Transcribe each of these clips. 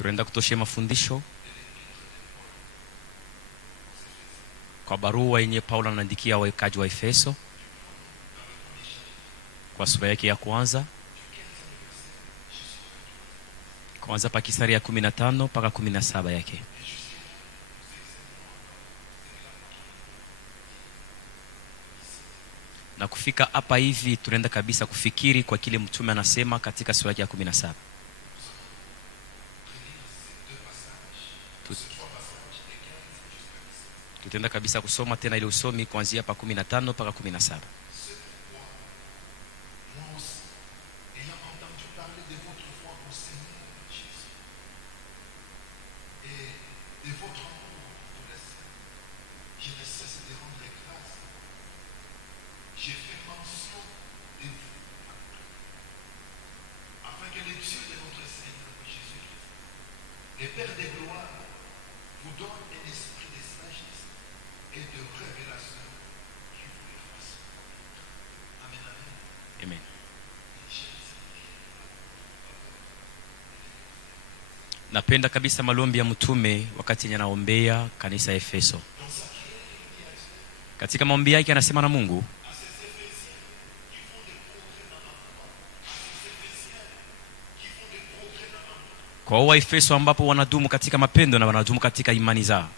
Tunaenda kutoshea mafundisho kwa barua yenye Paulo anaandikia wakazi wa Efeso kwa sura yake ya kwanza pa mstari ya 15 mpaka 17 yake. Na kufika hapa hivi tunaenda kabisa kufikiri kwa kile mtume anasema katika sura yake ya 17. Tutaenda kabisa kusoma tena ile usomi kuanzia hapa 15 mpaka 17. Napenda kabisa malombi ya mtume wakati anaombea kanisa Efeso. Katika maombi yake anasema na Mungu kwa wa Efeso ambapo wanadumu katika mapendo na wanadumu katika imani zao.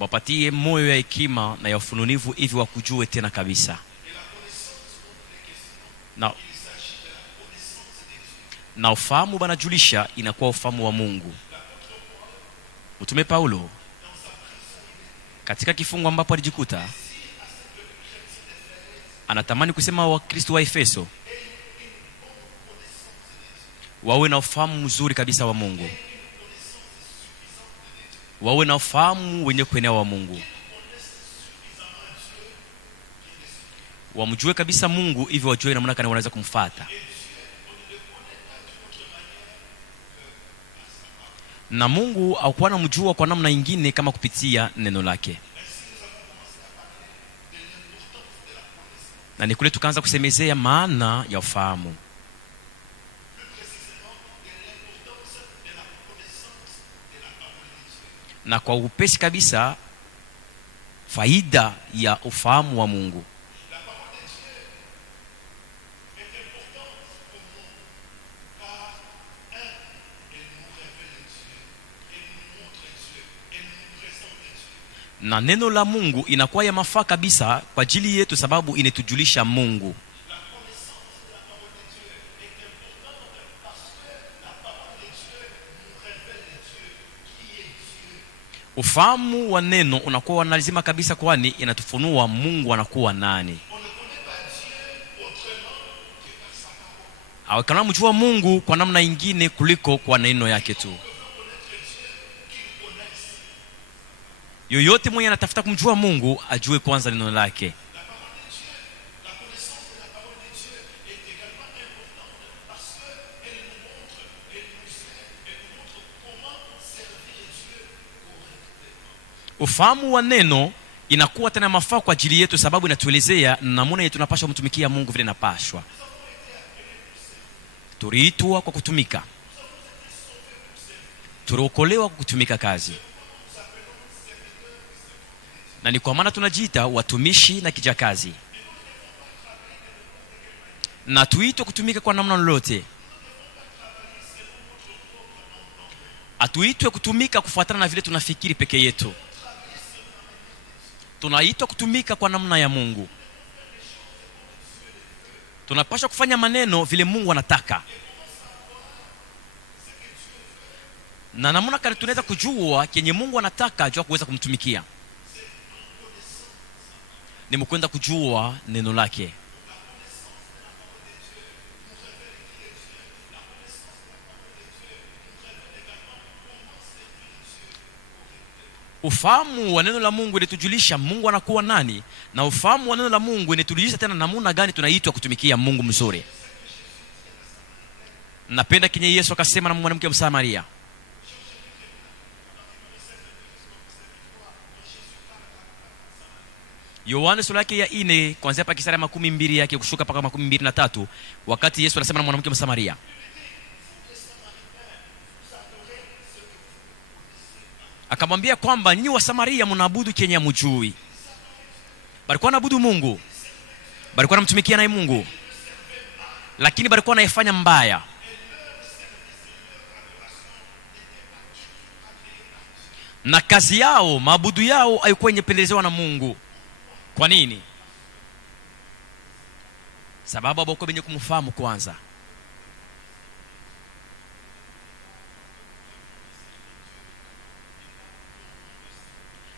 Wapatie moyo ya hekima na ya ufunulivu hivi wakujue tena kabisa. Na ufahamu banajulisha inakuwa ufahamu wa Mungu. Mtume Paulo katika kifungo ambapo alijikuta anatamani kusema wa Kristo wa Efeso wawe na ufahamu mzuri kabisa wa Mungu, wawe na ufahamu wenye kuenea wa Mungu, wamjue kabisa Mungu hivi wajue namna gani wanaweza kumfuata. Na Mungu hakuwa anamjua kwa namna nyingine kama kupitia neno lake. Na nikule tukaanza kusemezea maana ya ufahamu. Na kwa upesi kabisa faida ya ufahamu wa Mungu. Na neno la Mungu inakuwa ya mafaa kabisa kwa ajili yetu sababu inetujulisha Mungu. Ufahamu wa neno unakuwa lazima kabisa kwani inatufunua Mungu anakuwa nani. Hawakana mjua Mungu kwa namna nyingine kuliko kwa neno yake tu. Yoyote mwenye anatafuta kumjua Mungu ajue kwanza neno lake. Ufahamu wa neno inakuwa tena mafaa kwa ajili yetu sababu inatuelezea namna yetu tunapaswa kumtumikia Mungu vile napashwa. Tuliitwa kwa kutumika. Tuliokolewa kwa kutumika kazi. Na ni kwa maana tunajiita watumishi na kijakazi. Na tuitwa kutumika kwa namna lolote. Atuitwe kutumika kufuatana na vile tunafikiri peke yetu. Tunaitwa kutumika kwa namna ya Mungu. Tunapaswa kufanya maneno vile Mungu anataka. Na namna kani tunaweza kujua kenye Mungu anataka jua kuweza kumtumikia ni mkwenda kujua neno lake. Ufahamu wa neno la Mungu unatujulisha Mungu anakuwa nani, na ufahamu wa neno la Mungu unatujulisha tena namna gani tunaitwa kutumikia Mungu mzuri. Napenda kinye Yesu akasema na mwanamke wa Msamaria. Yohana sura yake ya 4 kuanzia pa kisara 12 yake kushuka paka 23, wakati Yesu anasema na mwanamke Msamaria. Akamwambia kwamba nyinyi wa Samaria mnaabudu kenye hamjui. Balikuwa naabudu Mungu, balikuwa namtumikia naye Mungu, lakini balikuwa naifanya mbaya. Na kazi yao, maabudu yao haikuwa yenyependezewa na Mungu. Kwa nini? Sababu hawakuwa wenye kumfahamu kwanza.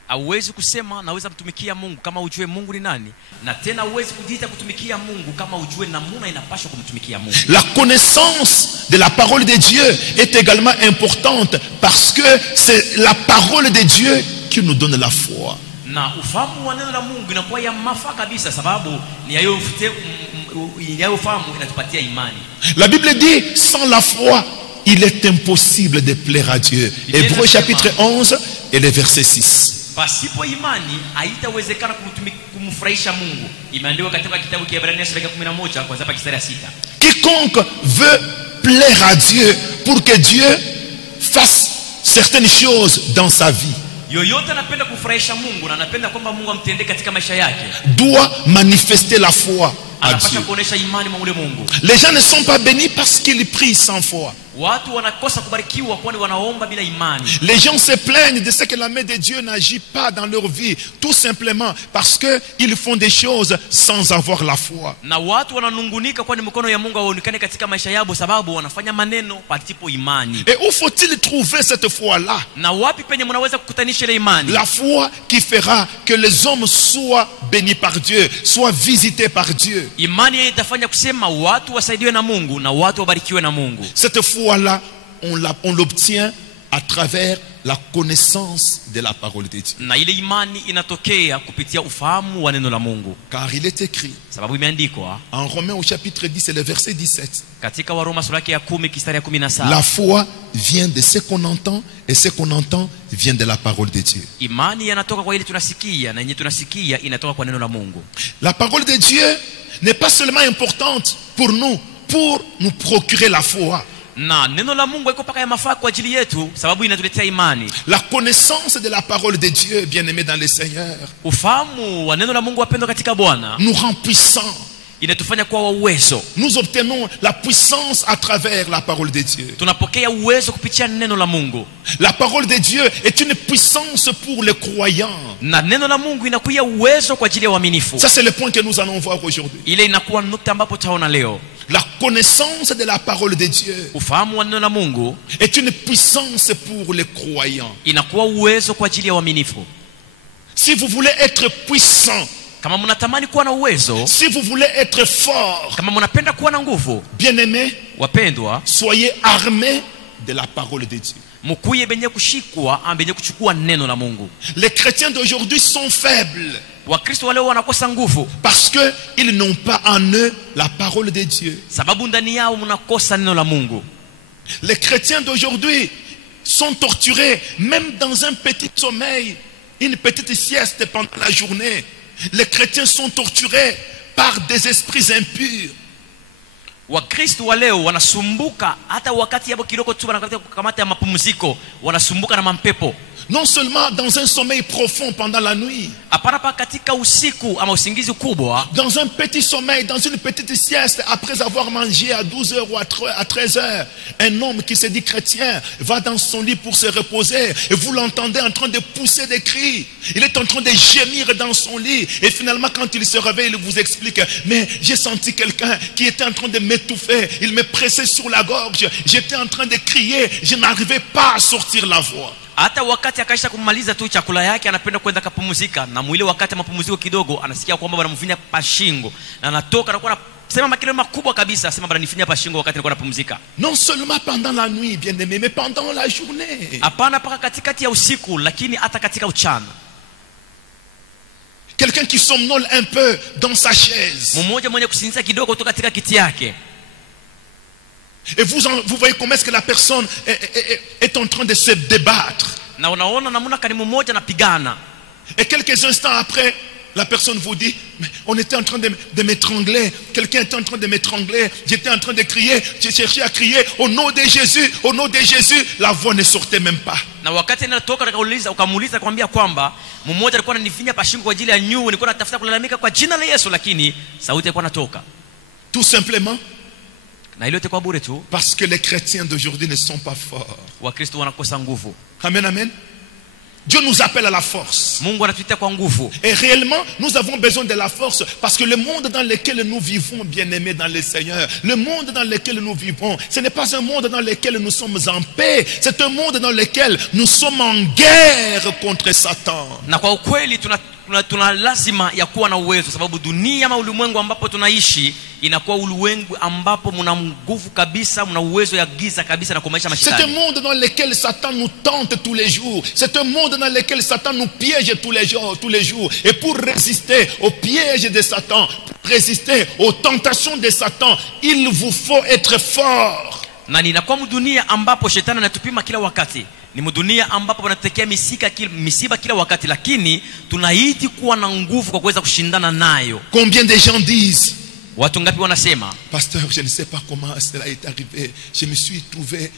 Hauwezi kusema naweza mtumikia Mungu kama ujue Mungu ni nani, na tena hauwezi kujiita kutumikia Mungu kama ujue namna inapaswa kumtumikia Mungu. La connaissance de la parole de Dieu est également importante parce que c'est la parole de Dieu qui nous donne la foi. Na ufahamu wa neno la Mungu inakuwa ya mafaa kabisa, sababu ni yayo ufahamu inatupatia imani. La Bible dit sans la foi il est impossible de plaire à Dieu. Hébreux chapitre 11 et le verset 6. Pasipo imani haitawezekana kumfurahisha Mungu. Imeandikwa katika kitabu cha Ibrania sura ya 11 kuanzia mstari wa 6. Quiconque veut plaire à Dieu pour que Dieu fasse certaines choses dans sa vie, yoyote anapenda kufurahisha Mungu na anapenda kwamba Mungu amtendee katika maisha yake, doit manifester la foi à Dieu. kuonesha imani kwa Mungu. Les gens ne sont pas bénis parce qu'ils prient sans foi. Watu wanakosa kubarikiwa kwani wanaomba bila imani. Les gens se plaignent de ce que la main de Dieu n'agit pas dans leur vie, tout simplement parce que ils font des choses sans avoir la foi. Na watu wananungunika kwani mkono ya Mungu haonekani katika maisha yao sababu wanafanya maneno pasipo imani. Et où faut-il trouver cette foi-là? Na wapi penye mnaweza kukutanisha ile imani? La foi qui fera que les hommes soient bénis par Dieu, soient visités par Dieu. Imani itafanya kusema watu wasaidiwe na Mungu na watu wabarikiwe na Mungu. Cette foi-là, on l'obtient à travers la connaissance de la parole de Dieu. Na ile imani inatokea kupitia ufahamu wa neno la Mungu. Car il est écrit Sababu imeandikwa en Romains au chapitre 10 et le verset 17. Katika Waroma sura ya 10 mstari wa 17. La foi vient de ce qu'on entend et ce qu'on entend vient de la parole de Dieu. Imani yanatoka kwa ile tunasikia na yenye tunasikia inatoka kwa neno la Mungu. La parole de Dieu n'est pas seulement importante pour nous procurer la foi. Na neno la Mungu iko paka ya mafaa kwa ajili yetu sababu inatuletea imani. La connaissance de la parole de Dieu, bien-aimé dans le Seigneur, Ufahamu wa neno la Mungu wapendwa katika Bwana nous rend puissants. inatufanya kuwa uwezo. Nous obtenons la puissance à travers la parole de Dieu. Tunapokea uwezo kupitia neno la Mungu. La parole de Dieu est une puissance pour les croyants. Na neno la Mungu inakuwa uwezo kwa ajili ya waaminifu. Ça c'est le point que nous allons voir aujourd'hui. Ile inakuwa nukta ambapo taona leo. La connaissance de la parole de Dieu Ufahamu wa neno la Mungu est une puissance pour les croyants. inakuwa uwezo kwa ajili ya waaminifu. Si vous voulez être puissant, Kama mnatamani kuwa na uwezo, si vous voulez être fort, kama mnapenda kuwa na nguvu, bien-aimés, wapendwa, soyez armés de la parole de Dieu. mkuye benye kushikwa ambenye kuchukua neno la Mungu. Les chrétiens d'aujourd'hui sont faibles Wakristo wale wanakosa nguvu parce que ils n'ont pas en eux la parole de Dieu. sababu ndani yao mnakosa neno la Mungu. Les chrétiens d'aujourd'hui sont torturés même dans un petit sommeil, une petite sieste pendant la journée. Les chrétiens sont torturés par des esprits impurs. Wakristo wa leo wanasumbuka hata wakati yabo kidogo tu wanakata kukamata ya mapumziko, wanasumbuka na mampepo. Non seulement dans un sommeil profond pendant la nuit, Hapana pa katika usiku ama usingizi kubwa, dans un petit sommeil, dans une petite sieste, après avoir mangé à 12h ou à 13h, un homme qui se dit chrétien va dans son lit pour se reposer et vous l'entendez en train de pousser des cris. Il est en train de gémir dans son lit et finalement quand il se réveille, il vous explique: mais j'ai senti quelqu'un qui était en train de m'étouffer, il me pressait sur la gorge, j'étais en train de crier, je n'arrivais pas à sortir la voix. hata wakati akaisha kumaliza tu chakula yake anapenda kwenda kupumzika, na mwili wakati mapumziko kidogo anasikia kwamba wanamfinya pashingo na anatoka na kuwa sema makelele makubwa kabisa, sema bwana nifinya pashingo wakati nilikuwa napumzika. Non seulement pendant la nuit, bien-aimé, mais pendant la journée. Hapana paka katikati ya usiku, lakini hata katika uchana. Quelqu'un qui somnole un peu dans sa chaise. Mmoja mwenye kusinzia kidogo kutoka katika kiti yake. Et vous voyez comment est-ce que la personne est en train de se débattre. Na unaona namuna kani mmoja anapigana. Et quelques instants après, La personne vous dit, mais on était en train de m'étrangler. Quelqu'un était en train de m'étrangler. J'étais en train de crier. J'ai cherché à crier au nom de Jésus, au nom de Jésus. La voix ne sortait même pas. Na wakati natoka ukamuuliza kwambia kwamba mmoja alikuwa ananifinya pashingo kwa ajili ya nyuu, nilikuwa natafuta kulalamika kwa jina la Yesu, lakini sauti ilikuwa inatoka. Tout simplement Na ile yote kwa bure tu parce que les chrétiens d'aujourd'hui ne sont pas forts. Wakristo wanakosa nguvu. Amen, amen. Dieu nous appelle à la force. Mungu anatuita kwa nguvu. Et réellement, nous avons besoin de la force parce que le monde dans lequel nous vivons, bien-aimés dans le Seigneur, le monde dans lequel nous vivons, ce n'est pas un monde dans lequel nous sommes en paix. C'est un monde dans lequel nous sommes en guerre contre Satan. Na kwa ukweli tuna lazima ya kuwa na uwezo, sababu dunia ama ulimwengu ambapo tunaishi inakuwa ulimwengu ambapo mna nguvu kabisa, mna uwezo ya giza kabisa na kumaisha mashetani. C'est un monde dans lequel Satan nous tente tous les jours. C'est un monde dans lequel Satan nous piège tous les jours. Et pour résister aux pièges de Satan, pour résister aux tentations de Satan, il vous faut être fort. Na ninakuwa mdunia ambapo shetani anatupima kila wakati. Ni mdunia ambapo wanatekea misiba kila wakati, lakini tunahitaji kuwa na nguvu kwa kuweza kushindana nayo. Combien de gens disent, watu ngapi wanasema, pasteur, je ne sais pas comment cela est arrivé. Je me suis trouvé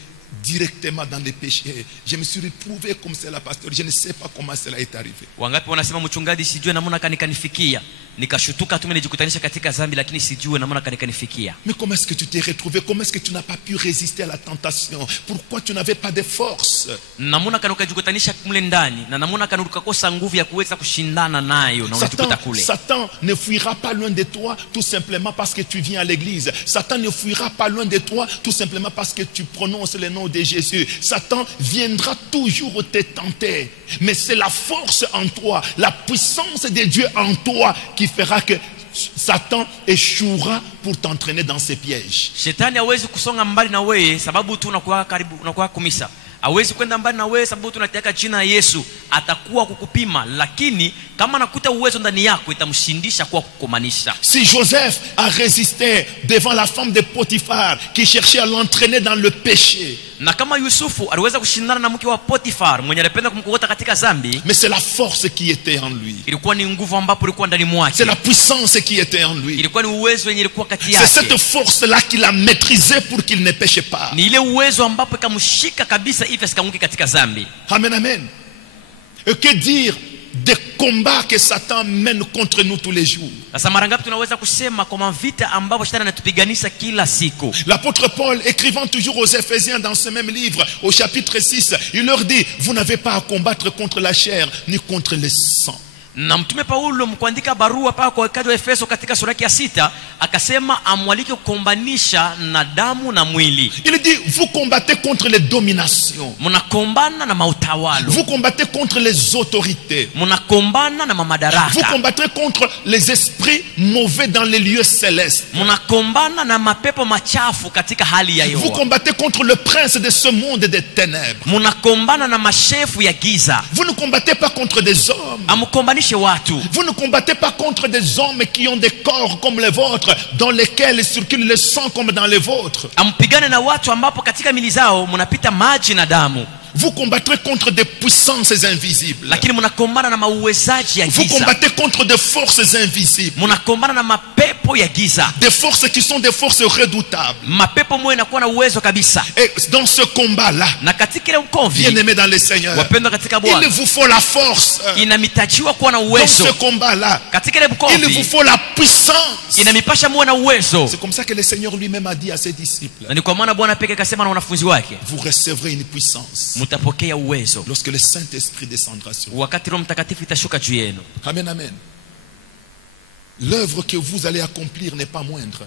directement dans les péchés. Je me suis retrouvé comme cela, pasteur. Je ne sais pas comment cela est arrivé. Wangapi wanasema, mchungaji, sijui namna kanifikia. Nikashutuka tu nimejikutanisha katika dhambi, lakini sijui namna kanifikia. Mais comment est-ce que tu t'es retrouvé? Comment est-ce que tu n'as pas pu résister à la tentation? Pourquoi tu n'avais pas de force? Namna ukajikutanisha mle ndani, na namna ukakosa nguvu ya kuweza kushindana nayo na unajikuta kule. Satan ne fuira pas loin de toi tout simplement parce que tu viens à l'église. Satan ne fuira pas loin de toi tout simplement parce que tu prononces le nom de Jésus. Satan viendra toujours te tenter. Mais c'est la force en toi, la puissance de Dieu en toi qui fera que Satan échouera pour t'entraîner dans ses pièges. Shetani hawezi kusonga mbali na wewe sababu tu unakuwa karibu, unakuwa kumisa. Hawezi kwenda mbali na wewe sababu tunataka jina la Yesu. Atakuwa kukupima, lakini kama anakuta uwezo ndani yako itamshindisha kwa kukomanisha. Si Joseph a résisté devant la femme de Potiphar qui cherchait à l'entraîner dans le péché, na kama Yusufu aliweza kushindana na mke wa Potifar mwenye alipenda kumkokota katika dhambi, mais c'est la force qui était en lui. Ilikuwa ni nguvu ambapo ilikuwa ndani mwake. C'est la puissance qui était en lui. Ilikuwa ni uwezo yenye ilikuwa kati yake. C'est cette force là qui l'a maîtrisé pour qu'il ne pêche pas. Ni ile uwezo ambapo ikamshika kabisa hivi asikanguke katika dhambi. Amen, amen. Et que dire des combats que Satan mène contre nous tous les jours? Sasa mara ngapi tunaweza kusema kama vita ambapo shetani anatupiganisha kila siku. L'apôtre Paul, écrivant toujours aux Éphésiens dans ce même livre, au chapitre 6, il leur dit, vous n'avez pas à combattre contre la chair ni contre le sang. Na mtume Paulo mkuandika barua paka kwa wakazi wa Efeso katika sura ya 6 akasema amwalike kukombanisha na damu na mwili. Il dit, vous combattez contre les dominations. Mnakombana na mautawalo. Vous combattez contre les autorités. Mnakombana na madaraka. Vous combattez contre les esprits mauvais dans les lieux célestes. Mnakombana na mapepo machafu katika hali ya hewa. Vous combattez contre le prince de ce monde des ténèbres. Mnakombana na mashefu ya giza. Vous ne combattez pas contre des hommes. Vous ne combattez pas contre des hommes qui ont des corps comme les vôtres, dans lesquels circule le sang comme dans les vôtres. Vous combattrez contre des puissances invisibles. Vous combattez contre des forces invisibles. Des forces qui sont des forces redoutables. Et dans ce combat-là, bien-aimés dans le Seigneur, il vous faut la force. Dans ce combat-là, il vous faut la puissance. C'est comme ça que le Seigneur lui-même a dit à ses disciples, vous recevrez une puissance lorsque le Saint-Esprit descendra sur vous. Amen, amen. L'œuvre que vous allez accomplir n'est pas moindre.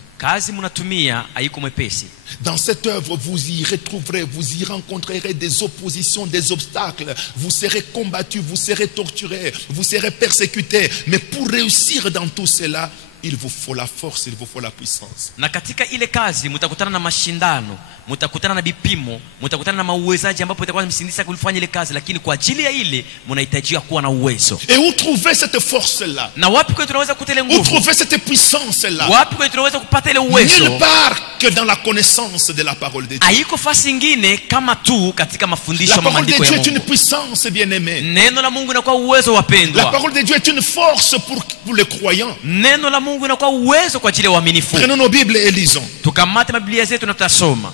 Dans cette œuvre, vous y retrouverez, vous y rencontrerez des oppositions, des obstacles. Vous serez combattus, vous serez torturés, vous serez persécutés. Mais pour réussir dans tout cela, il vous faut la force, il vous faut la puissance. Na katika ile kazi mtakutana na mashindano, mtakutana na vipimo, mtakutana na mauwezaji ambapo itakuwa msindisa kulifanya ile kazi, lakini kwa ajili ya ile mnahitaji kuwa na uwezo. Et où trouver cette force là? Na wapi kwa tunaweza kupata ile Où nguvu? trouver cette puissance là? Wapi kwa tunaweza kupata ile uwezo? Nulle part que dans la connaissance de la parole de Dieu. Haiko fasi nyingine kama tu katika mafundisho La ya parole de maandiko ya Dieu est une Mungu. puissance, bien-aimé. Neno la Mungu inakuwa uwezo, La wapendwa. parole de Dieu est une force pour les croyants. Neno la Mungu inakuwa uwezo kwa ajili ya waaminifu. Prenons nos Bibles et lisons. Tukamate Biblia zetu na tutasoma.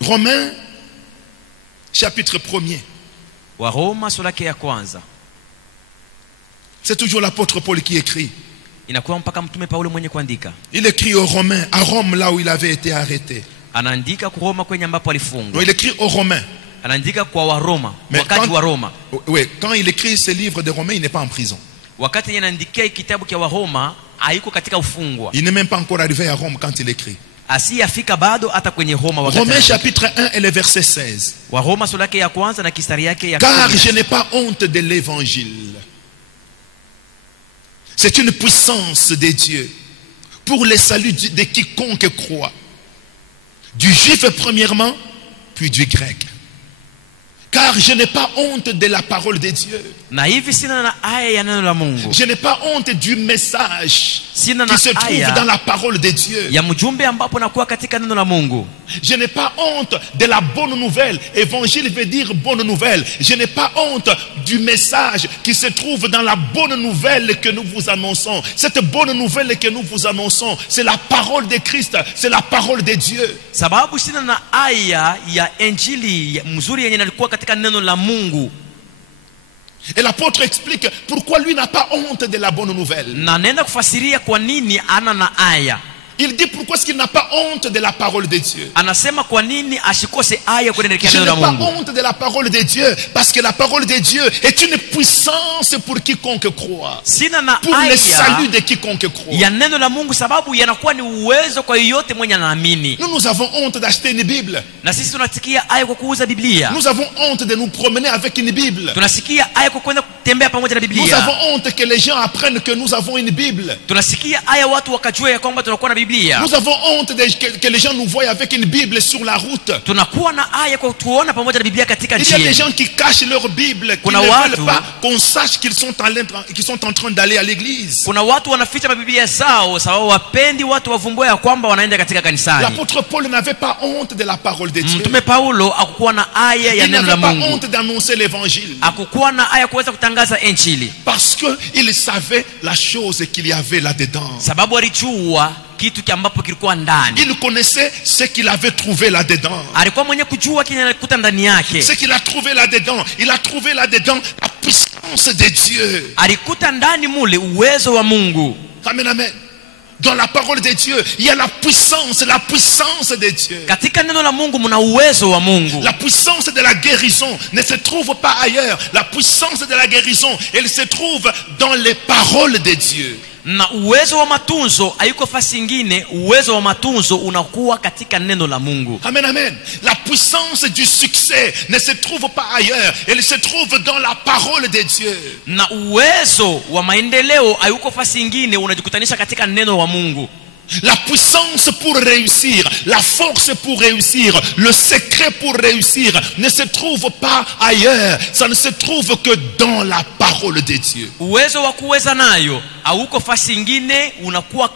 Romains, chapitre 1er. Waroma sura yake ya kwanza. C'est toujours l'apôtre Paul qui écrit. Inakuwa mpaka mtume Paulo mwenye kuandika. Il écrit aux Romains, à Rome, là où il avait été arrêté. Anaandika kwa Roma kwenye ambapo alifungwa. Donc il écrit aux Romains. Anaandika kwa Waroma, Mais wakati wa Roma. Oui, quand il écrit ce livre de Romains, il n'est pas en prison. Wakati anaandikia kitabu cha Waroma, haiko katika ufungwa. Il n'est même pas encore arrivé à Rome quand il écrit. Asiyafika bado hata kwenye Roma wakati. Romains chapitre 1 et le verset 16. Waroma sura yake ya kwanza na kistari yake ya Car 10. je n'ai pas honte de l'évangile. C'est une puissance de Dieu pour le salut de quiconque croit. Du juif premièrement, puis du grec. Car je n'ai pas honte de la parole de Dieu. Na hivi sina na aya ya neno la Mungu. Je n'ai pas honte du message Sina qui na se trouve aya dans la parole de Dieu. ya mjumbe ambapo nakuwa katika neno la Mungu. Je n'ai pas honte de la bonne nouvelle. Évangile veut dire bonne nouvelle. Je n'ai pas honte du message qui se trouve dans la bonne nouvelle que nous vous annonçons. Cette bonne nouvelle que nous vous annonçons, c'est la parole de Christ, c'est la parole de Dieu. Sababu sina na aya ya injili mzuri yenye nalikuwa katika neno la Mungu. Et l'apôtre explique pourquoi lui n'a pas honte de la bonne nouvelle. Na nenda kufasiria kwa nini ana na aya. Il dit pourquoi est-ce qu'il n'a pas honte de la parole de Dieu. Anasema kwa nini asikose aya kuendelea Je neno n'ai la pas Mungu. honte de la parole de Dieu parce que la parole de Dieu est une puissance pour quiconque croit. Sina na Pour le salut aya de quiconque croit. ya neno la Mungu sababu yanakuwa ni uwezo kwa yoyote mwenye anaamini. Nous avons honte d'acheter une Bible. Na sisi tunasikia aya kwa kuuza Biblia. Nous avons honte de nous promener avec une Bible. Tunasikia aya kwa kwenda kutembea pamoja na Nous Biblia. avons honte que les gens apprennent que nous avons une Bible. Tunasikia aya watu wakajua ya kwamba tunakuwa na Biblia. Nous avons honte que les gens nous voient avec une Bible sur la route. Tunakuwa na aya kwa tuona pamoja na Biblia katika Il y a des njia. gens qui cachent leur Bible, qui Kuna ne watu- veulent pas qu'on sache qu'ils sont en train d'aller à l'église. Kuna watu wanaficha mabiblia zao sababu wapendi watu wavumbue ya kwamba wanaenda katika kanisani. L'apôtre Paul n'avait pas honte de la parole de Dieu. Mtume Paulo hakukuwa na aya ya Il neno la n'avait pas Mungu. honte d'annoncer l'évangile. Hakukuwa na aya kuweza kutangaza injili. Parce qu'il savait la chose qu'il y avait là-dedans. Sababu alijua kitu ambapo kilikuwa ndani. Il connaissait ce qu'il avait trouvé là-dedans. Alikuwa mwenye kujua kile alikuta ndani yake. Ce qu'il a trouvé là-dedans, il a trouvé là-dedans la puissance de Dieu. Alikuta ndani mule uwezo wa Mungu. Amen, amen. Dans la parole de Dieu, il y a la puissance de Dieu. Katika neno la Mungu mna uwezo wa Mungu. La puissance de la guérison ne se trouve pas ailleurs. La puissance de la guérison, elle se trouve dans les paroles de Dieu. Na uwezo wa matunzo haiko fasi nyingine, uwezo wa matunzo unakuwa katika neno la Mungu. Amen, amen. La puissance du succès ne se trouve pas ailleurs. Elle se trouve dans la parole de Dieu. Na uwezo wa maendeleo hayuko fasi nyingine, unajikutanisha katika neno wa Mungu. La puissance pour réussir, la force pour réussir, le secret pour réussir ne se trouve pas ailleurs. Ça ne se trouve que dans la parole de Dieu. Uwezo wa kuweza nayo hauko fasi nyingine, unakuwa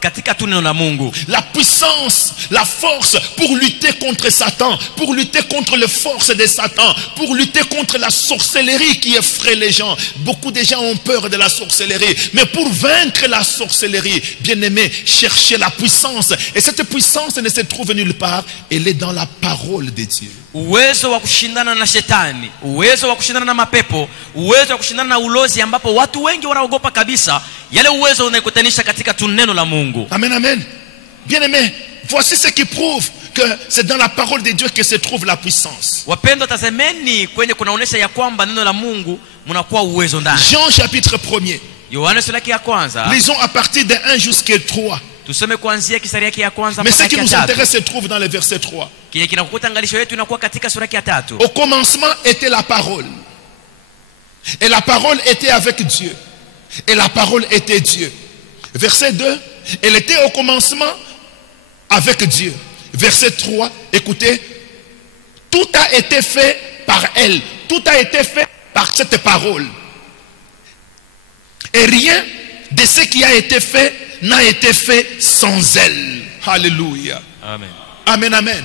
katika tu neno la Mungu. La puissance, la force pour lutter contre Satan, pour lutter contre les forces de Satan, pour lutter contre la sorcellerie qui effraie les gens. Beaucoup de gens ont peur de la sorcellerie, mais pour vaincre la sorcellerie, bien-aimé, cherchez la puissance. Et cette puissance ne se trouve nulle part, elle est dans la parole de Dieu. Uwezo wa kushindana na shetani, uwezo wa kushindana na mapepo, uwezo wa kushindana na ulozi ambapo watu wengi wanaogopa kabisa, yale uwezo unaikutanisha katika tu neno la Mungu. Amen, amen. Bien-aimé, voici ce qui prouve que c'est dans la parole de Dieu que se trouve la puissance. Wapendwa, tazameni kwenye kunaonesha ya kwamba neno la Mungu mnakuwa uwezo ndani. Jean chapitre 1er. Yohana sura ya kwanza. Lisons à partir de 1 jusqu'à 3. Tusome kuanzia kisari yake ya kwanza Mais ce mpaka qui ya nous tatu. intéresse se trouve dans le verset 3. Kile kinakukuta angalisho yetu inakuwa katika sura ya tatu. Au commencement était la parole. Et la parole était avec Dieu. Et la parole était Dieu. Verset 2, elle était au commencement avec Dieu. Verset 3, écoutez, tout a été fait par elle. Tout a été fait par cette parole. Et rien de ce qui a été fait n'a été fait sans elle. Alléluia. Amen. Amen, amen.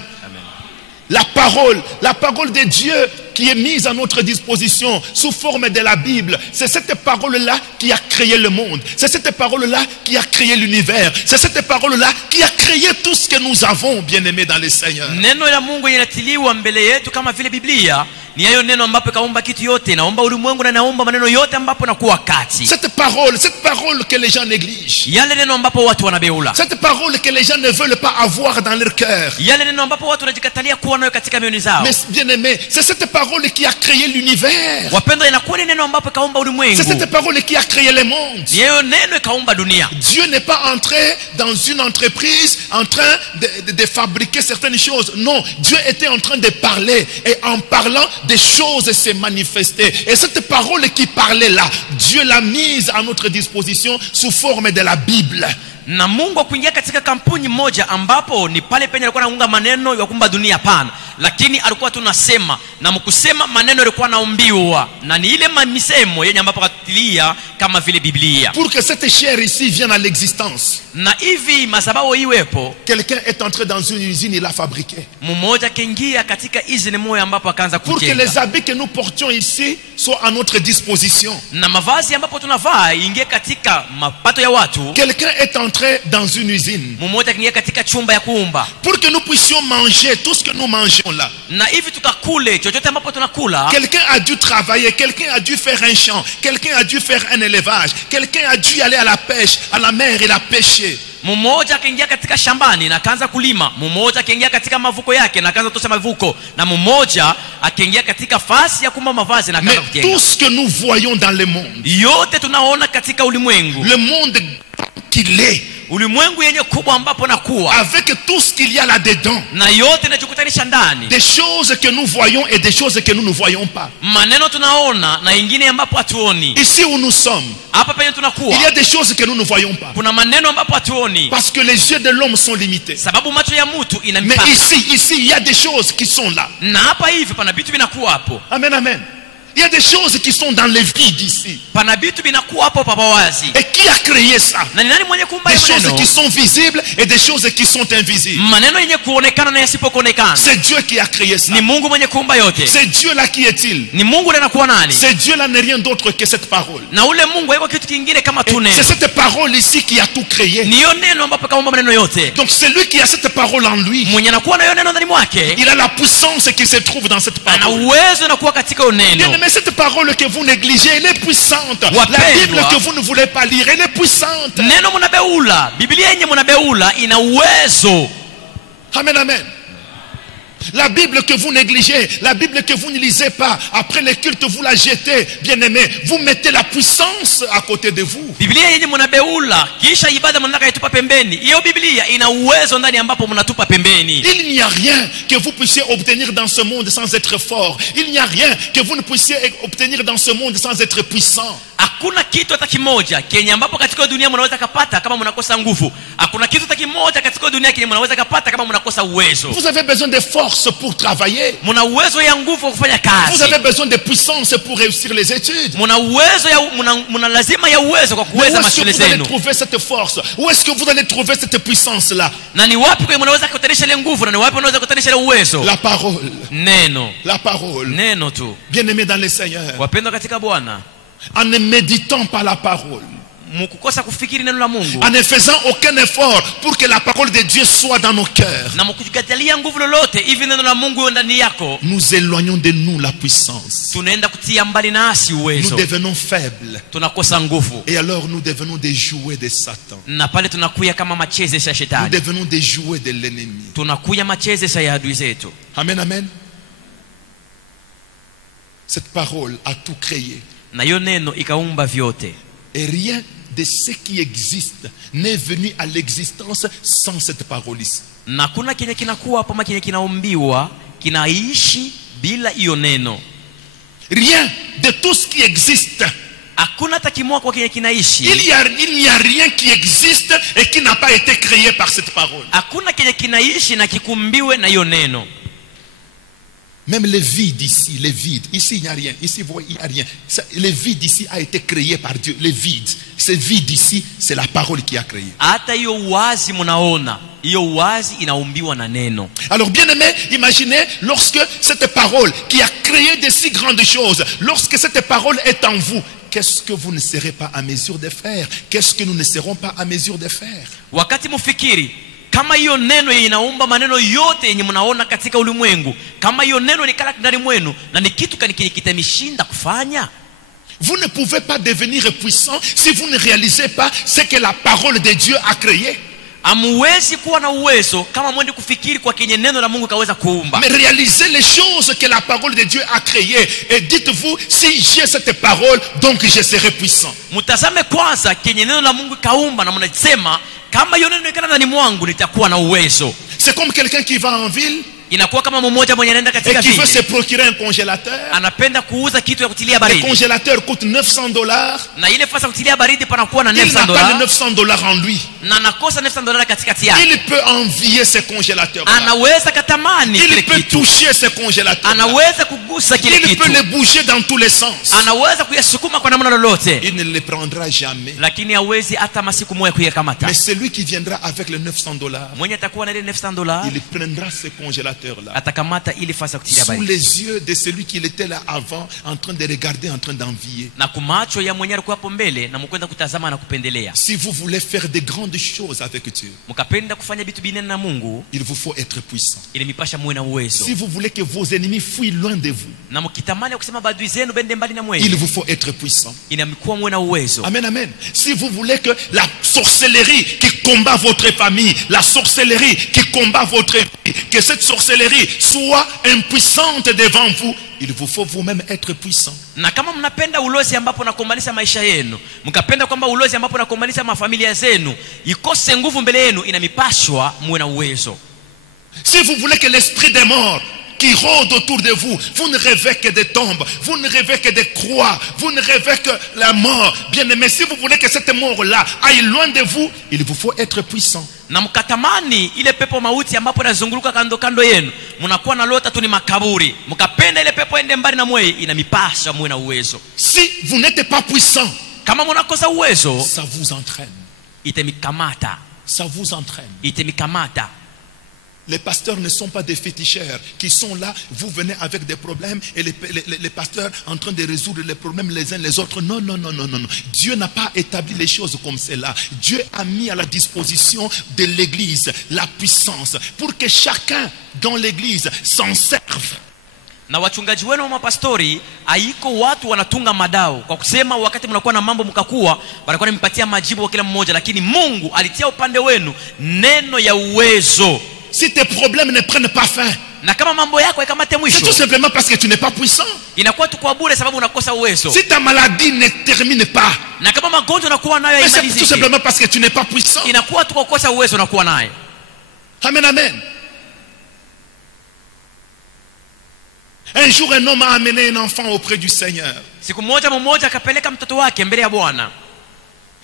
La parole de Dieu qui est mise à notre disposition sous forme de la Bible, c'est cette parole-là qui a créé le monde. C'est cette parole-là qui a créé l'univers. C'est cette parole-là qui a créé tout ce que nous avons, bien-aimés dans le Seigneur. Neno la Mungu inatiliwa mbele yetu kama vile Biblia. Ni hayo neno ambapo kaumba kitu yote, naomba ulimwengu na naomba maneno yote ambapo nakuwa kati. Cette parole que les gens négligent. Yale neno ambapo watu wanabeula. Cette parole que les gens ne veulent pas avoir dans leur cœur. Yale neno ambapo watu wanajikatalia kuwa nayo katika mioyo zao. Mais bien-aimés, c'est cette parole qui a créé l'univers. Wapendwa, inakuwa ni neno ambapo kaumba ulimwengu. C'est cette parole qui a créé le monde. Ni hayo neno kaumba dunia. Dieu n'est pas entré dans une entreprise en train de fabriquer certaines choses. Non, Dieu était en train de parler. Et en parlant, des choses se manifestaient. Et cette parole qui parlait là, Dieu l'a mise à notre disposition sous forme de la Bible. Na Mungu kuingia katika kampuni moja ambapo ni pale penye alikuwa anaunga maneno ya kumba dunia pana, lakini alikuwa tunasema na mkusema maneno yalikuwa naombiwa na ni ile misemo yenye ambapo katilia kama vile Biblia. Pour que cette chair ici vienne à l'existence, na hivi masabao iwepo, quelqu'un est entré dans une usine, il l'a fabriqué. Mmoja kaingia katika izini moja ambapo akaanza kujenga. Pour que les habits que nous portions ici soient à notre disposition. Na mavazi ambapo tunavaa ingie katika mapato ya watu. Quelqu'un est entré dans une usine. Mmoja kaingia katika chumba ya kuumba. Pour que nous puissions manger tout ce que nous mangeons là. Na hivi tukakule chochote ambapo tunakula. Quelqu'un a dû travailler, quelqu'un a dû faire un champ, quelqu'un a dû faire un élevage, quelqu'un a dû aller à la pêche, à la mer, il a pêché. Mmoja akaingia katika shambani na akaanza kulima, mmoja akaingia katika mavuko yake na akaanza kutosha mavuko, na mmoja akaingia katika fasi ya kumba mavazi na akaanza kujenga. Mais tout ce que nous voyons dans le monde, yote tunaona katika ulimwengu, le monde qu'il est, ulimwengu yenye kubwa ambapo nakuwa, avec tout ce qu'il y a là-dedans, na yote inachokutanisha ndani, des choses que nous voyons et des choses que nous ne voyons pas. Maneno tunaona na ingine ambapo hatuoni. Ici où nous sommes, hapa penye tunakuwa, il y a des choses que nous ne voyons pas. Kuna maneno ambapo hatuoni. Parce que les yeux de l'homme sont limités. Sababu macho ya mtu ina Mais mipaka. ici il y a des choses qui sont là. Na hapa hivi pana vitu vinakuwa hapo. Amen, amen. Il y a des choses qui sont dans les vides ici. Pana vitu vinakuwa hapo papa wazi. Et qui a créé ça? Na ni nani mwenye kuumba des maneno? Choses qui sont visibles et des choses qui sont invisibles. Maneno yenye kuonekana na yasipokuonekana. C'est Dieu qui a créé ça. Ni Mungu mwenye kuumba yote. C'est Dieu là qui est-il? Ni Mungu anakuwa nani? C'est Dieu là n'est rien d'autre que cette parole. Na ule Mungu haiko kitu kingine kama tu neno. C'est cette parole ici qui a tout créé. Ni yo neno ambapo kaumba maneno yote. Donc c'est lui qui a cette parole en lui. Mwenye anakuwa na yo neno ndani mwake. Il a la puissance qui se trouve dans cette parole. Ana uwezo na kuwa katika neno. Bien, mais cette parole que vous négligez, elle est puissante. La Bible que vous ne voulez pas lire, elle est puissante. Neno munabeula, Biblia yenye munabeula ina uwezo. Amen, amen. La Bible que vous négligez, la Bible que vous ne lisez pas, après le culte vous la jetez, bien aimé, vous mettez la puissance à côté de vous. Biblia yenye munabeula kisha ibada mnataka itupa pembeni. Hiyo Biblia ina uwezo ndani ambapo mnatupa pembeni. Il n'y a rien que vous puissiez obtenir dans ce monde sans être fort. Il n'y a rien que vous ne puissiez obtenir dans ce monde sans être puissant. Hakuna kitu hata kimoja kenye ambapo katika dunia mnaweza kupata kama mnakosa nguvu. Hakuna kitu hata kimoja katika dunia kenye mnaweza kupata kama mnakosa uwezo. Vous avez besoin de force pour travailler. Muna uwezo ya nguvu kufanya kazi. Vous avez besoin de puissance pour réussir les études. Muna uwezo ya muna lazima ya uwezo kwa kuweza mashule zenu. Où est-ce que vous allez trouver cette force? Où est-ce que vous allez trouver cette puissance là? Na ni wapi kwa mnaweza kutanisha ile nguvu na ni wapi mnaweza kutanisha ile uwezo? La parole. Neno. La parole. Neno tu. Bien-aimés dans le Seigneur. Wapendwa katika Bwana. En ne méditant pas la parole, mukukosa kufikiri neno la Mungu, en ne faisant aucun effort pour que la parole de Dieu soit dans nos cœurs, na mukujikatalia nguvu lolote hivi neno la Mungu ndani yako, nous éloignons de nous la puissance. Tunaenda kutia mbali nasi uwezo. Nous devenons faibles. Tunakosa nguvu. Et alors nous devenons des jouets de Satan. Na pale tunakuya kama macheze ya shetani. Nous devenons des jouets de l'ennemi. Tunakuya macheze ya adui zetu. Amen, amen. Cette parole a tout créé. Na yo neno ikaumba vyote. Et rien de ce qui existe n'est venu à l'existence sans cette parole ici. Na kuna kenye kinakuwa hapa kenye kinaumbiwa kinaishi bila hiyo neno. Rien de tout ce qui existe Hakuna hata kimoja kwa kenye kinaishi. Il n'y a rien qui existe et qui n'a pas été créé par cette parole. Hakuna kenye kinaishi na kikumbiwe na hiyo neno. Même le vide ici, le vide. Ici, il n'y a rien. Ici, vous voyez, il n'y a rien. Le vide ici a été créé par Dieu. Le vide. Ce vide ici, c'est la parole qui a créé. Hata hiyo uwazi munaona, hiyo uwazi inaumbiwa na neno. Alors, bien-aimés, imaginez lorsque cette parole qui a créé de si grandes choses, lorsque cette parole est en vous, qu'est-ce que vous ne serez pas à mesure de faire? Qu'est-ce que nous ne serons pas à mesure de faire? Wakati mufikiri kama hiyo neno inaumba maneno yote yenye mnaona katika ulimwengu, kama hiyo neno likala ndani mwenu, na ni kitu kani kitamshinda kufanya? Vous ne pouvez pas devenir puissant si vous ne réalisez pas ce que la parole de Dieu a créé. Amuwezi kuwa na uwezo kama mwende kufikiri kwa kenye neno la Mungu kaweza kuumba. Mais réalisez les choses que la parole de Dieu a créées et dites-vous, si j'ai cette parole, donc je serai puissant. Mutazame kwanza kenye neno la Mungu kaumba na mnasema kama hiyo neno ikana ndani mwangu nitakuwa na uwezo. C'est comme quelqu'un qui va en ville Inakuwa kama mmoja mwenye anaenda katika et qui veut se procurer un congélateur. Anapenda kuuza kitu ya kutilia Le baridi. congélateur coûte $900. Na ile fasa kutilia baridi panakuwa na Il n'a pas les $900. $900 en lui. Na nakosa $900 katikati yake. Il peut envier ce congélateur. Anaweza katamani kile Il peut kitu. toucher ce congélateur. Anaweza kugusa kile Il kitu. peut le bouger dans tous les sens. Anaweza kuyasukuma kwa namna lolote. Il ne le prendra jamais. Lakini hawezi hata masiku moja kuyakamata. Mais celui qui viendra avec les $900, Mwenye atakuwa na ile $900 il prendra ce congélateur-là atakamata ile fasa kutilia sous baridi. les yeux de celui qui était là avant, en train de regarder, en train d'envier. Na kumacho ya mwenye alikuwa hapo mbele na mkwenda kutazama na kupendelea. Si vous voulez faire de grandes choses avec Dieu, Mkapenda kufanya vitu binene na Mungu, il vous faut être puissant. ili mipasha muwe na uwezo. Si vous voulez que vos ennemis fuient loin de vous, Na mkitamani kusema badui zenu bende mbali na il mwenye, vous faut être puissant. inamkuwa muwe na uwezo. Amen, amen. Si vous voulez que la sorcellerie qui combat votre famille, la sorcellerie qui combat votre vie, que cette sorcellerie soit impuissante devant vous, il vous faut vous-même être puissant. Na kama mnapenda ulozi ambapo nakomalisha maisha yenu, mkapenda kwamba ulozi ambapo nakomalisha mafamilia zenu ikose nguvu mbele yenu, inamipashwa muwe na uwezo. Si vous voulez que l'esprit des morts qui rôde autour de vous, vous ne rêvez que des tombes, vous ne rêvez que des croix, vous ne rêvez que la mort. Bien aimé, si vous voulez que cette mort-là aille loin de vous, il vous faut être puissant. Na mkatamani ile pepo mauti ambapo inazunguruka kando kando yenu, mnakuwa na lota tu ni makaburi. Mkapenda ile pepo ende mbali na mwe, inamipasha muwe na uwezo. Si vous n'êtes pas puissant, Kama mnakosa uwezo, ça vous entraîne. itemikamata. Ça vous entraîne. Itemikamata. Les pasteurs ne sont pas des féticheurs qui sont là, vous venez avec des problèmes et les pasteurs en train de résoudre les problèmes les uns les autres. Non, non, non, non, non. Dieu n'a pas établi les choses comme cela. Dieu a mis à la disposition de l'église la puissance pour que chacun dans l'église s'en serve. Na wachungaji wenu wa mapastori haiko watu wanatunga madao kwa kusema wakati mnakuwa na mambo mkakuwa wanakuwa nimpatia majibu kwa kila mmoja, lakini Mungu alitia upande wenu neno ya uwezo. Si tes problèmes ne prennent pas fin, Na kama mambo yako yakamate c'est mwisho, tout simplement parce que tu n'es pas puissant. inakuwa tu kwa bure sababu unakosa uwezo. Si ta maladie ne termine pas, Na kama magonjwa unakuwa nayo c'est tout haimaliziki, simplement parce que tu n'es pas puissant. inakuwa tu kwa kukosa uwezo unakuwa nayo. Amen, amen. Un jour, un homme a amené un enfant auprès du Seigneur. Siku moja mmoja akapeleka mtoto wake mbele ya Bwana.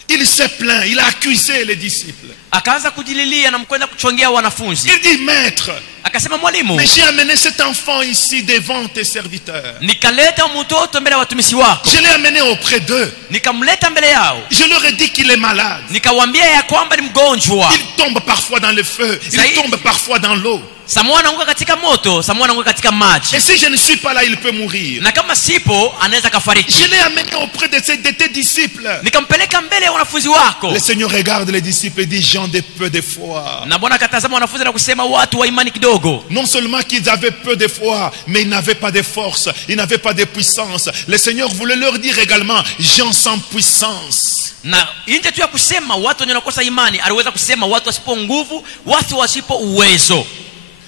Il s'est plaint, il a accusé les disciples. Akaanza kujililia na mkwenda kuchongea wanafunzi. Il dit, maître, Akasema, mwalimu, mais j'ai amené cet enfant ici devant tes serviteurs. nikaleta mtoto mbele ya watumishi wako. Je l'ai amené auprès d'eux. Nikamleta mbele yao. Je leur ai dit qu'il est malade. Nikawaambia ya kwamba ni mgonjwa. Il tombe parfois dans le feu, il Zaidi. tombe parfois dans l'eau. Samua anaanguka katika moto, Samua anaanguka katika maji. Et si je ne suis pas là, il peut mourir. Na kama sipo anaweza kafariki. Je l'ai amené auprès de tes disciples. Nikampeleka mbele ya wanafunzi wako. Le Seigneur regarde les disciples et dit, gens de peu de foi. Na Bwana akatazama wanafunzi na kusema watu wa imani kidogo. Non seulement qu'ils avaient peu de foi, mais ils n'avaient pas de force, ils n'avaient pas de puissance. Le Seigneur voulait leur dire également, gens sans puissance. Na nje tu ya kusema watu wenye wanakosa imani, aliweza kusema watu wasipo nguvu, watu wasipo uwezo.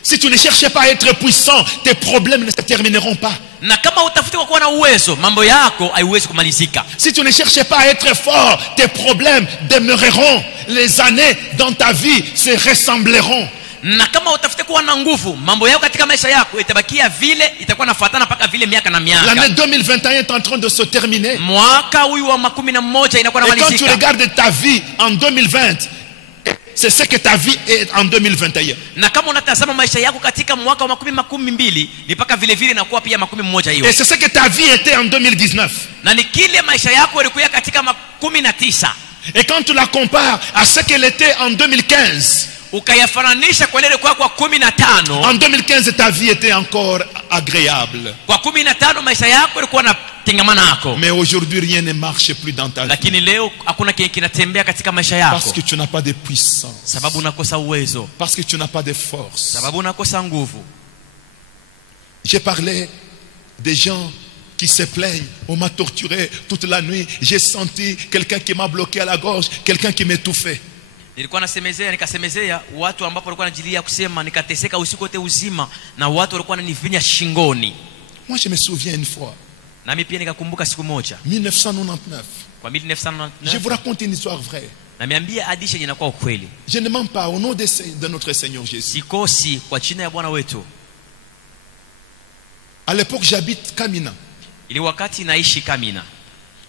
Si tu ne cherches pas à être puissant, tes problèmes ne se termineront pas. Na kama utafuti kwa kuwa na uwezo, mambo yako haiwezi kumalizika. Si tu ne cherches pas à être fort, tes problèmes demeureront. Les années dans ta vie se ressembleront. Na kama utafute kuwa na nguvu, mambo yako katika maisha yako itabakia vile, itakuwa nafuatana mpaka vile miaka na miaka. L'année 2021 est en train de se terminer. Mwaka huyu wa 11 inakuwa Et quand tu namalizika. regardes ta vie en 2020, c'est ce que ta vie est en 2021. Na kama unatazama maisha yako katika mwaka wa 2012 ni mpaka vile vile inakuwa pia 11 hiyo. Et c'est ce que ta vie était en 2019. Na ni kile maisha yako ilikuwa katika 19. Et quand tu la compares à ce qu'elle était en 2015, ukayafananisha kwa ile ilikuwa kwa 15. en 2015 ta vie était encore agréable. Kwa 15 maisha yako ilikuwa na tengamana yako. Mais aujourd'hui rien ne marche plus dans ta vie. Lakini leo hakuna kinatembea katika maisha yako. Parce que tu n'as pas de puissance. Sababu unakosa uwezo. Parce que tu n'as pas de force. Sababu unakosa nguvu. J'ai parlé des gens qui se plaignent. On m'a torturé toute la nuit. J'ai senti quelqu'un qui m'a bloqué à la gorge, quelqu'un qui m'étouffait. Nilikuwa nikasemezea watu ambapo walikuwa wanajilia kusema nikateseka usiku wote uzima na watu walikuwa wananivinya shingoni. Moi je me souviens une fois. Na mimi pia nikakumbuka siku moja. 1999. Kwa 1999. Je vous raconte une histoire vraie. Na niambia hadithi yenye inakuwa ukweli. Je ne mens pas au nom de notre Seigneur Jésus. Sikosi kwa jina ya Bwana wetu. À l'époque j'habite Kamina. Ili wakati naishi Kamina.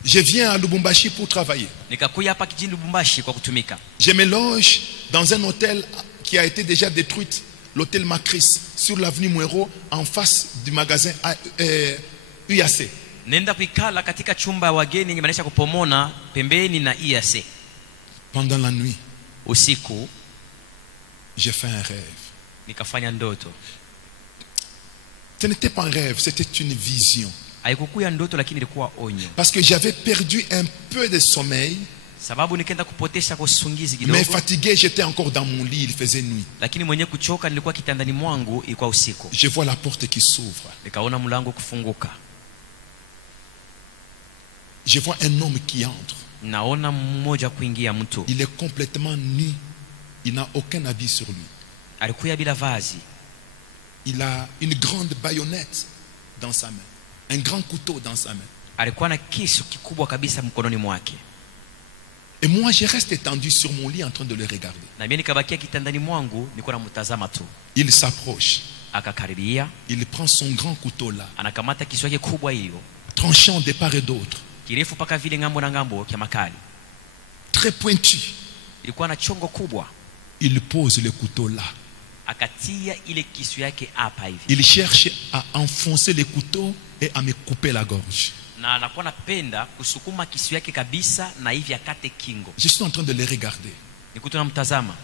Je viens à Lubumbashi pour travailler. Nikakuja hapa kijini Lubumbashi kwa kutumika. Je me loge dans un hôtel qui a été déjà détruit, l'hôtel Macris, sur l'avenue Mouero, en face du magasin UAC. Nenda kuikala katika chumba ya wageni yenye manisha kupomona pembeni na IAC. Pendant la nuit, usiku j'ai fait un rêve. Nikafanya ndoto. Ce n'était pas un rêve, c'était une vision. Haikukuwa ndoto lakini ilikuwa onyo. Parce que j'avais perdu un peu de sommeil. Sababu nikaenda kupotesha kwa usingizi kidogo. Mais fatigué, j'étais encore dans mon lit, il faisait nuit. Lakini mwenye kuchoka nilikuwa kitandani mwangu, ilikuwa usiku. Je vois la porte qui s'ouvre. Nikaona mlango kufunguka. Je vois un homme qui entre. Naona mmoja kuingia mtu. Il est complètement nu. Il n'a aucun habit sur lui. Alikuwa bila vazi. Il a une grande baïonnette dans sa main. Un grand couteau dans sa main. Alikuwa na kisu kikubwa kabisa mkononi mwake. Et moi je reste étendu sur mon lit en train de le regarder. Na mimi nikabakia kitandani mwangu niko namtazama tu. Il s'approche. Akakaribia. Il prend son grand couteau là. Anakamata kisu yake kubwa hiyo. Tranchant de part et d'autre. Kirefu paka vile ngambo na ngambo kia makali. Très pointu. Ilikuwa na chongo kubwa. Il pose le couteau là. Akatia ile kisu yake hapa hivi. Il cherche à enfoncer le couteau et à me couper la gorge. Na anakuwa napenda kusukuma kisu yake kabisa na hivi akate kingo. Je suis en train de le regarder. Nikuto namtazama.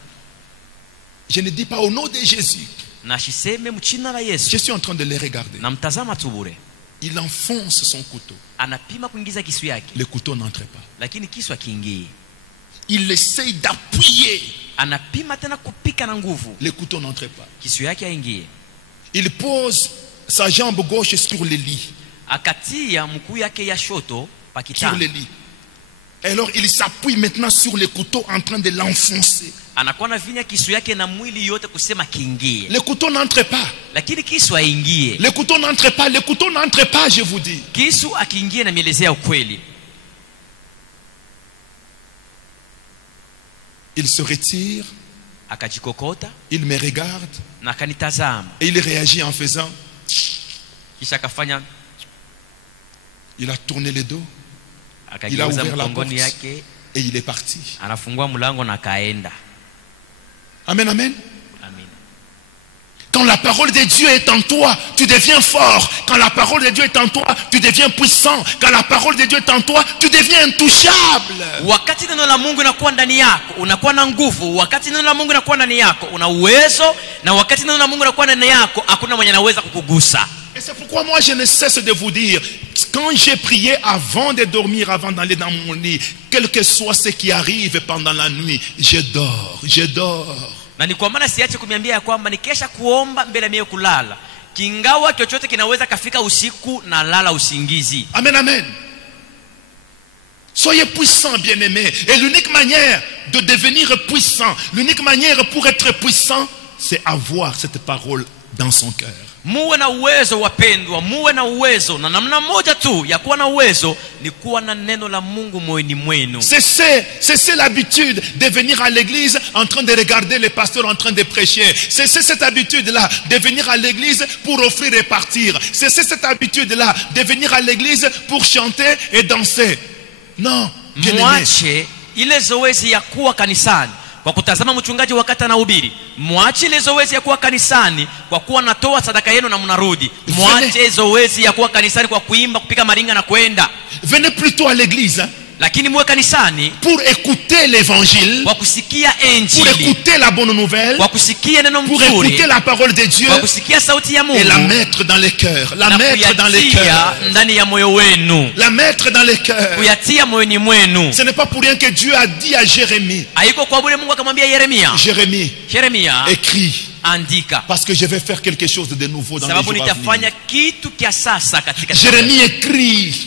Je ne dis pas au nom de Jésus. Na shiseme mchina la Yesu. Je suis en train de le regarder. Namtazama tu bure. Il enfonce son couteau. Anapima kuingiza kisu yake. Le couteau n'entre pas. Lakini kisu akiingie. Il essaye d'appuyer. Anapima tena kupika na nguvu. Le couteau n'entre pas. Kisu yake aingie. Il pose sa jambe gauche sur le lit. Akatia mkuu yake ya shoto pa Sur kitanda. le lit. Alors il s'appuie maintenant sur le couteau en train de l'enfoncer. Anakuwa na vinya kisu yake na mwili yote kusema kiingie. Le couteau n'entre pas. Lakini kisu aingie. Le couteau n'entre pas. Le couteau n'entre pas, je vous dis. Kisu akiingie na mielezea ukweli. Il se retire. Akajikokota. Il me regarde. Na akanitazama. Et il réagit en faisant. Kisha akafanya. Il a tourné le dos. Il a Akageuza ouvert la porte. mgongoni yake. Et il est parti. Anafungua mlango na kaenda. Amen, amen. Amen. Quand la parole de Dieu est en toi, tu deviens fort. Quand la parole de Dieu est en toi, tu deviens puissant. Quand la parole de Dieu est en toi, tu deviens intouchable. Wakati neno la Mungu inakuwa ndani yako, unakuwa na nguvu. Wakati neno la Mungu inakuwa ndani yako, una uwezo. Na wakati neno la Mungu inakuwa ndani yako, hakuna mwenye anaweza kukugusa. Et c'est pourquoi moi je ne cesse de vous dire, quand j'ai prié avant de dormir, avant d'aller dans mon lit, quel que soit ce qui arrive pendant la nuit, je dors, je dors. Na ni kwa maana siache kumiambia ya kwamba nikesha kuomba mbele mimi kulala. Kingawa chochote kinaweza kafika usiku na lala usingizi. Amen, amen. Soyez puissants, bien-aimés. Et l'unique manière de devenir puissant, l'unique manière pour être puissant, c'est avoir cette parole dans son cœur. Muwe na uwezo wapendwa, muwe na uwezo, na namna moja tu ya kuwa na uwezo ni kuwa na neno la Mungu moyoni mwenu. C'est l'habitude de venir à l'église en train de regarder les pasteurs en train de prêcher. C'est cette habitude-là de venir à l'église pour offrir et partir. C'est cette habitude-là de venir à l'église pour chanter et danser. Non, mwache ile zoezi ya kuwa kanisani kwa kutazama mchungaji wakati anahubiri. Mwache ile zoezi ya kuwa kanisani kwa kuwa natoa sadaka yenu na mnarudi. Mwache zoezi ya kuwa kanisani kwa kuimba, kupiga maringa na kwenda. Venez plutôt à l'église, hein? Lakini muwe kanisani pour écouter l'évangile, kwa kusikia injili, pour écouter la bonne nouvelle, kwa kusikia neno pour mzuri, écouter la parole de Dieu, kwa kusikia sauti ya Mungu, et la mettre dans les cœurs, la mettre dans les cœurs, ndani ya moyo wenu, la mettre dans les cœurs. kuyatia moyoni mwenu. Ce n'est pas pour rien que Dieu a dit à Jérémie, Haiko kwa bure Mungu akamwambia Yeremia, Yeremia, écris, andika, parce que je vais faire quelque chose de nouveau dans les sababu jours à nitafanya venir. kitu kia sasa katika. Jérémie écrit,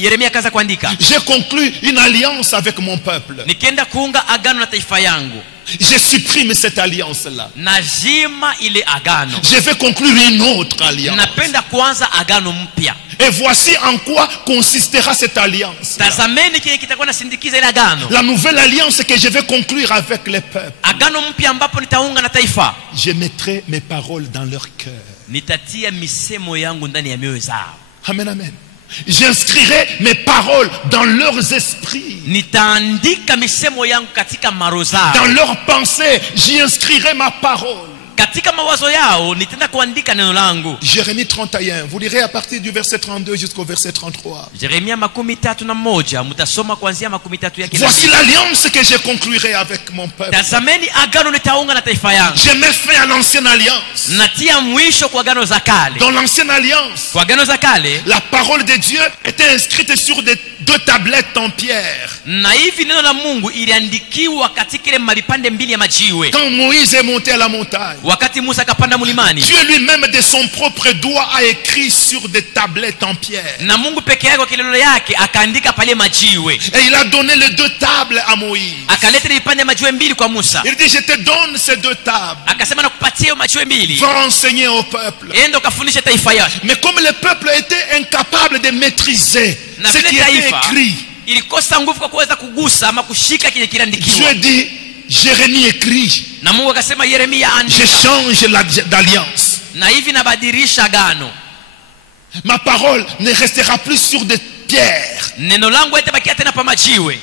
Yeremia kaza kuandika, j'ai conclu une alliance avec mon peuple. nikienda kuunga agano na taifa yangu, Je supprime cette alliance-là. nazima ile agano, Je vais conclure une autre alliance. napenda kuanza agano mpya. Et voici en quoi consistera cette alliance. Tazameni kile kitakuwa nasindikiza ile agano, La nouvelle alliance que je vais conclure avec les peuples. agano mpya ambapo nitaunga na taifa. Je mettrai mes paroles dans leur cœur. Nitatia misemo yangu ndani ya mioyo zao. Amen, amen. J'inscrirai mes paroles dans leurs esprits. Nitaandika misemo yangu katika maroho zao. Dans leurs pensées, j'y inscrirai ma parole. Katika mawazo yao nitaenda kuandika neno langu. Jérémie 31, vous lirez à partir du verset 32 jusqu'au verset 33. Yeremia 31, mtasoma kuanzia 33 yake. Voici l'alliance que je conclurai avec mon peuple. Tazameni agano nitaunga na taifa yangu. Je mets fin à l'ancienne alliance. Natia mwisho kwa agano za kale. Dans l'ancienne alliance, Kwa agano za kale, la parole de Dieu était inscrite sur deux tablettes en pierre. na hivi neno la Mungu iliandikiwa katika ile malipande mbili ya majiwe. Quand Moïse est monté à la montagne, Wakati Musa kapanda mlimani, Dieu lui-même de son propre doigt a écrit sur des tablettes en pierre. na Mungu peke yake kwa kilolo yake akaandika pale majiwe. Et il a donné les deux tables à Moïse. Akaleta ile pande majiwe mbili kwa Musa. Il dit, je te donne ces deux tables. Akasema nakupatia hiyo majiwe mbili. Va enseigner au peuple. Enda kafundisha taifa yake. Mais comme le peuple était incapable de maîtriser Na ce vile qui était taifa écrit, ilikosa nguvu kwa kuweza kugusa ama kushika kile kiliandikiwa. Dieu dit, Jérémie écrit, Na Mungu akasema Yeremia je andika. change d'alliance. Na hivi nabadilisha agano. Ma parole ne restera plus sur des pierres. Neno langu haitabakia tena pa majiwe.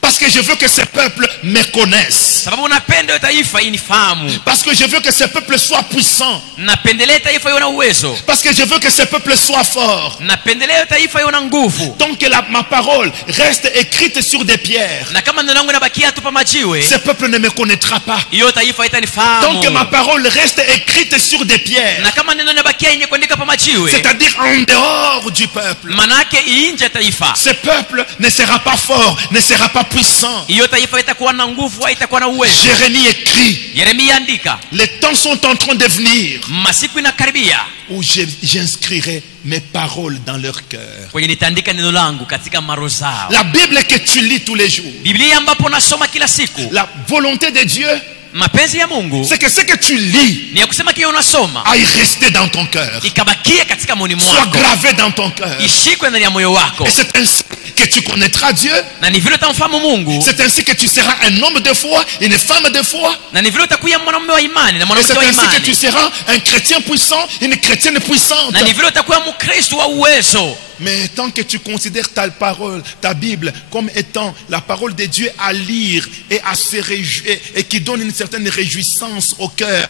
Parce que je veux que ce peuple me connaisse. Sababu napenda taifa inifahamu. Parce que je veux que ce peuple soit puissant. Napendelea taifa iwe na uwezo. Parce que je veux que ce peuple soit fort. Napendelea taifa iwe na nguvu. Tant que ma parole reste écrite sur des pierres, Na kama neno langu inabakia tu pa majiwe, ce peuple ne me connaîtra pas. hiyo taifa haitanifahamu. Tant que ma parole reste écrite sur des pierres, Na kama neno inabakia yenye kuandika pa majiwe, c'est-à-dire en dehors du peuple, manake inje taifa, ce peuple ne sera pas fort, ne sera pas puissant. hiyo taifa haitakuwa na nguvu, haitakuwa na uwezo. Jérémie écrit, Yeremia andika, les temps sont en train de venir masiku inakaribia où j'inscrirai mes paroles dans leur cœur. kwenye nitaandika neno langu katika maroho zao. La Bible que tu lis tous les jours, Biblia ambapo nasoma kila siku, la volonté de Dieu, mapenzi ya Mungu c'est que ce que tu lis ni ya kusema kile unasoma aille rester dans ton cœur, ikabakie katika moyoni soit mwako, gravé dans ton cœur. ishikwe ndani ya moyo wako. Et c'est ainsi que tu connaîtras Dieu. Na ni vile utamfahamu Mungu, C'est ainsi que tu seras un homme de foi, une femme de foi. na ni vile utakuwa mwanamume wa imani na Et mwanamke c'est wa ainsi que imani, tu seras un chrétien puissant, une chrétienne puissante. na ni vile utakuwa Mkristo wa uwezo. Mais tant que tu considères ta parole, ta Bible, comme étant la parole de Dieu à lire et à se réjouir, et qui donne une certaine réjouissance au cœur,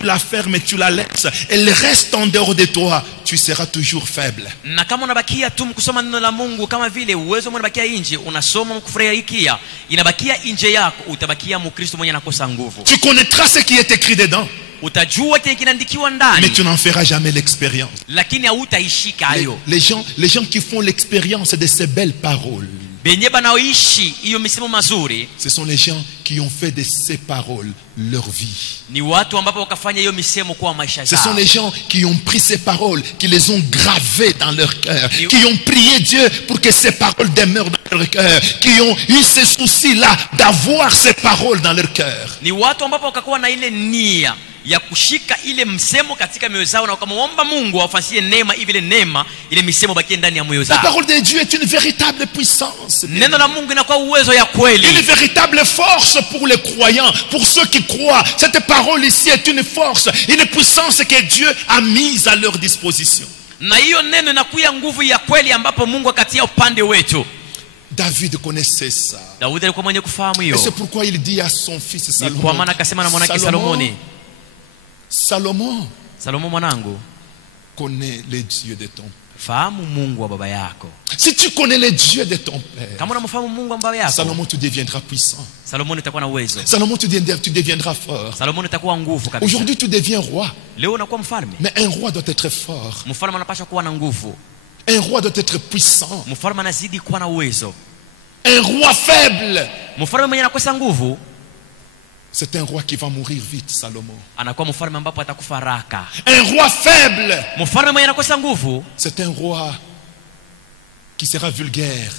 tu la fermes et tu la laisses, elle reste en dehors de toi, tu seras toujours faible. Na kama unabakia tu kusoma neno la Mungu kama vile uwezo unabakia nje, unasoma mkufurahikia, inabakia nje yako, utabakia Mkristo mwenye anakosa nguvu. Tu connaîtras ce qui est écrit dedans, Utajua kile kinaandikiwa mais ndani, tu n'en feras jamais l'expérience. lakini hautaishika hayo. Les gens qui font l'expérience de ces belles paroles, Benye banaoishi hiyo misemo mazuri, ce sont les gens qui ont fait de ces paroles leur vie. Ni watu ambapo wakafanya hiyo misemo kuwa maisha Ce zao. sont les gens qui ont pris ces paroles, qui les ont gravées dans leur cœur, qui ont prié Dieu pour que ces paroles demeurent dans leur cœur, qui ont eu ce souci-là d'avoir ces paroles dans leur cœur. Ni watu ambapo wakakuwa na ile nia ya kushika ile msemo katika mioyo zao na wakamwomba Mungu awafanyisie neema ili ile neema ile misemo bakie ndani ya moyo La zao. parole de Dieu est une véritable puissance. Neno la Mungu inakuwa uwezo ya Une kweli. véritable force pour les croyants, pour ceux qui croient. Cette parole ici est une force, une puissance que Dieu a mise à leur disposition. Na hiyo neno inakuwa nguvu ya kweli ambapo Mungu akatia upande wetu. David connaissait ça. Daudi alikuwa mwenye kufahamu Et hiyo. c'est pourquoi il dit à son fils Ni Salomon, kwa maana akasema na mwanake Salomoni, Salomon, Salomo mwanangu, connais les dieux de ton père. fahamu Mungu wa baba yako. Si tu connais les dieux de ton père, Kama unamfahamu Mungu wa baba yako, Salomon, tu deviendras puissant. Salomoni utakuwa na uwezo. Salomon, tu deviendras fort. Salomoni utakuwa nguvu kabisa. Aujourd'hui, tu deviens roi. Leo unakuwa mfalme. Mais un roi doit être fort. Mfalme anapaswa kuwa na nguvu. Un roi doit être puissant. Mfalme anazidi kuwa na uwezo. Un roi faible, Mfalme mwenye anakosa nguvu c'est un roi qui va mourir vite, Salomon. anakuwa mfalme ambapo atakufa haraka. Un roi faible, Mfalme mwenye anakosa nguvu c'est un roi qui sera vulgaire.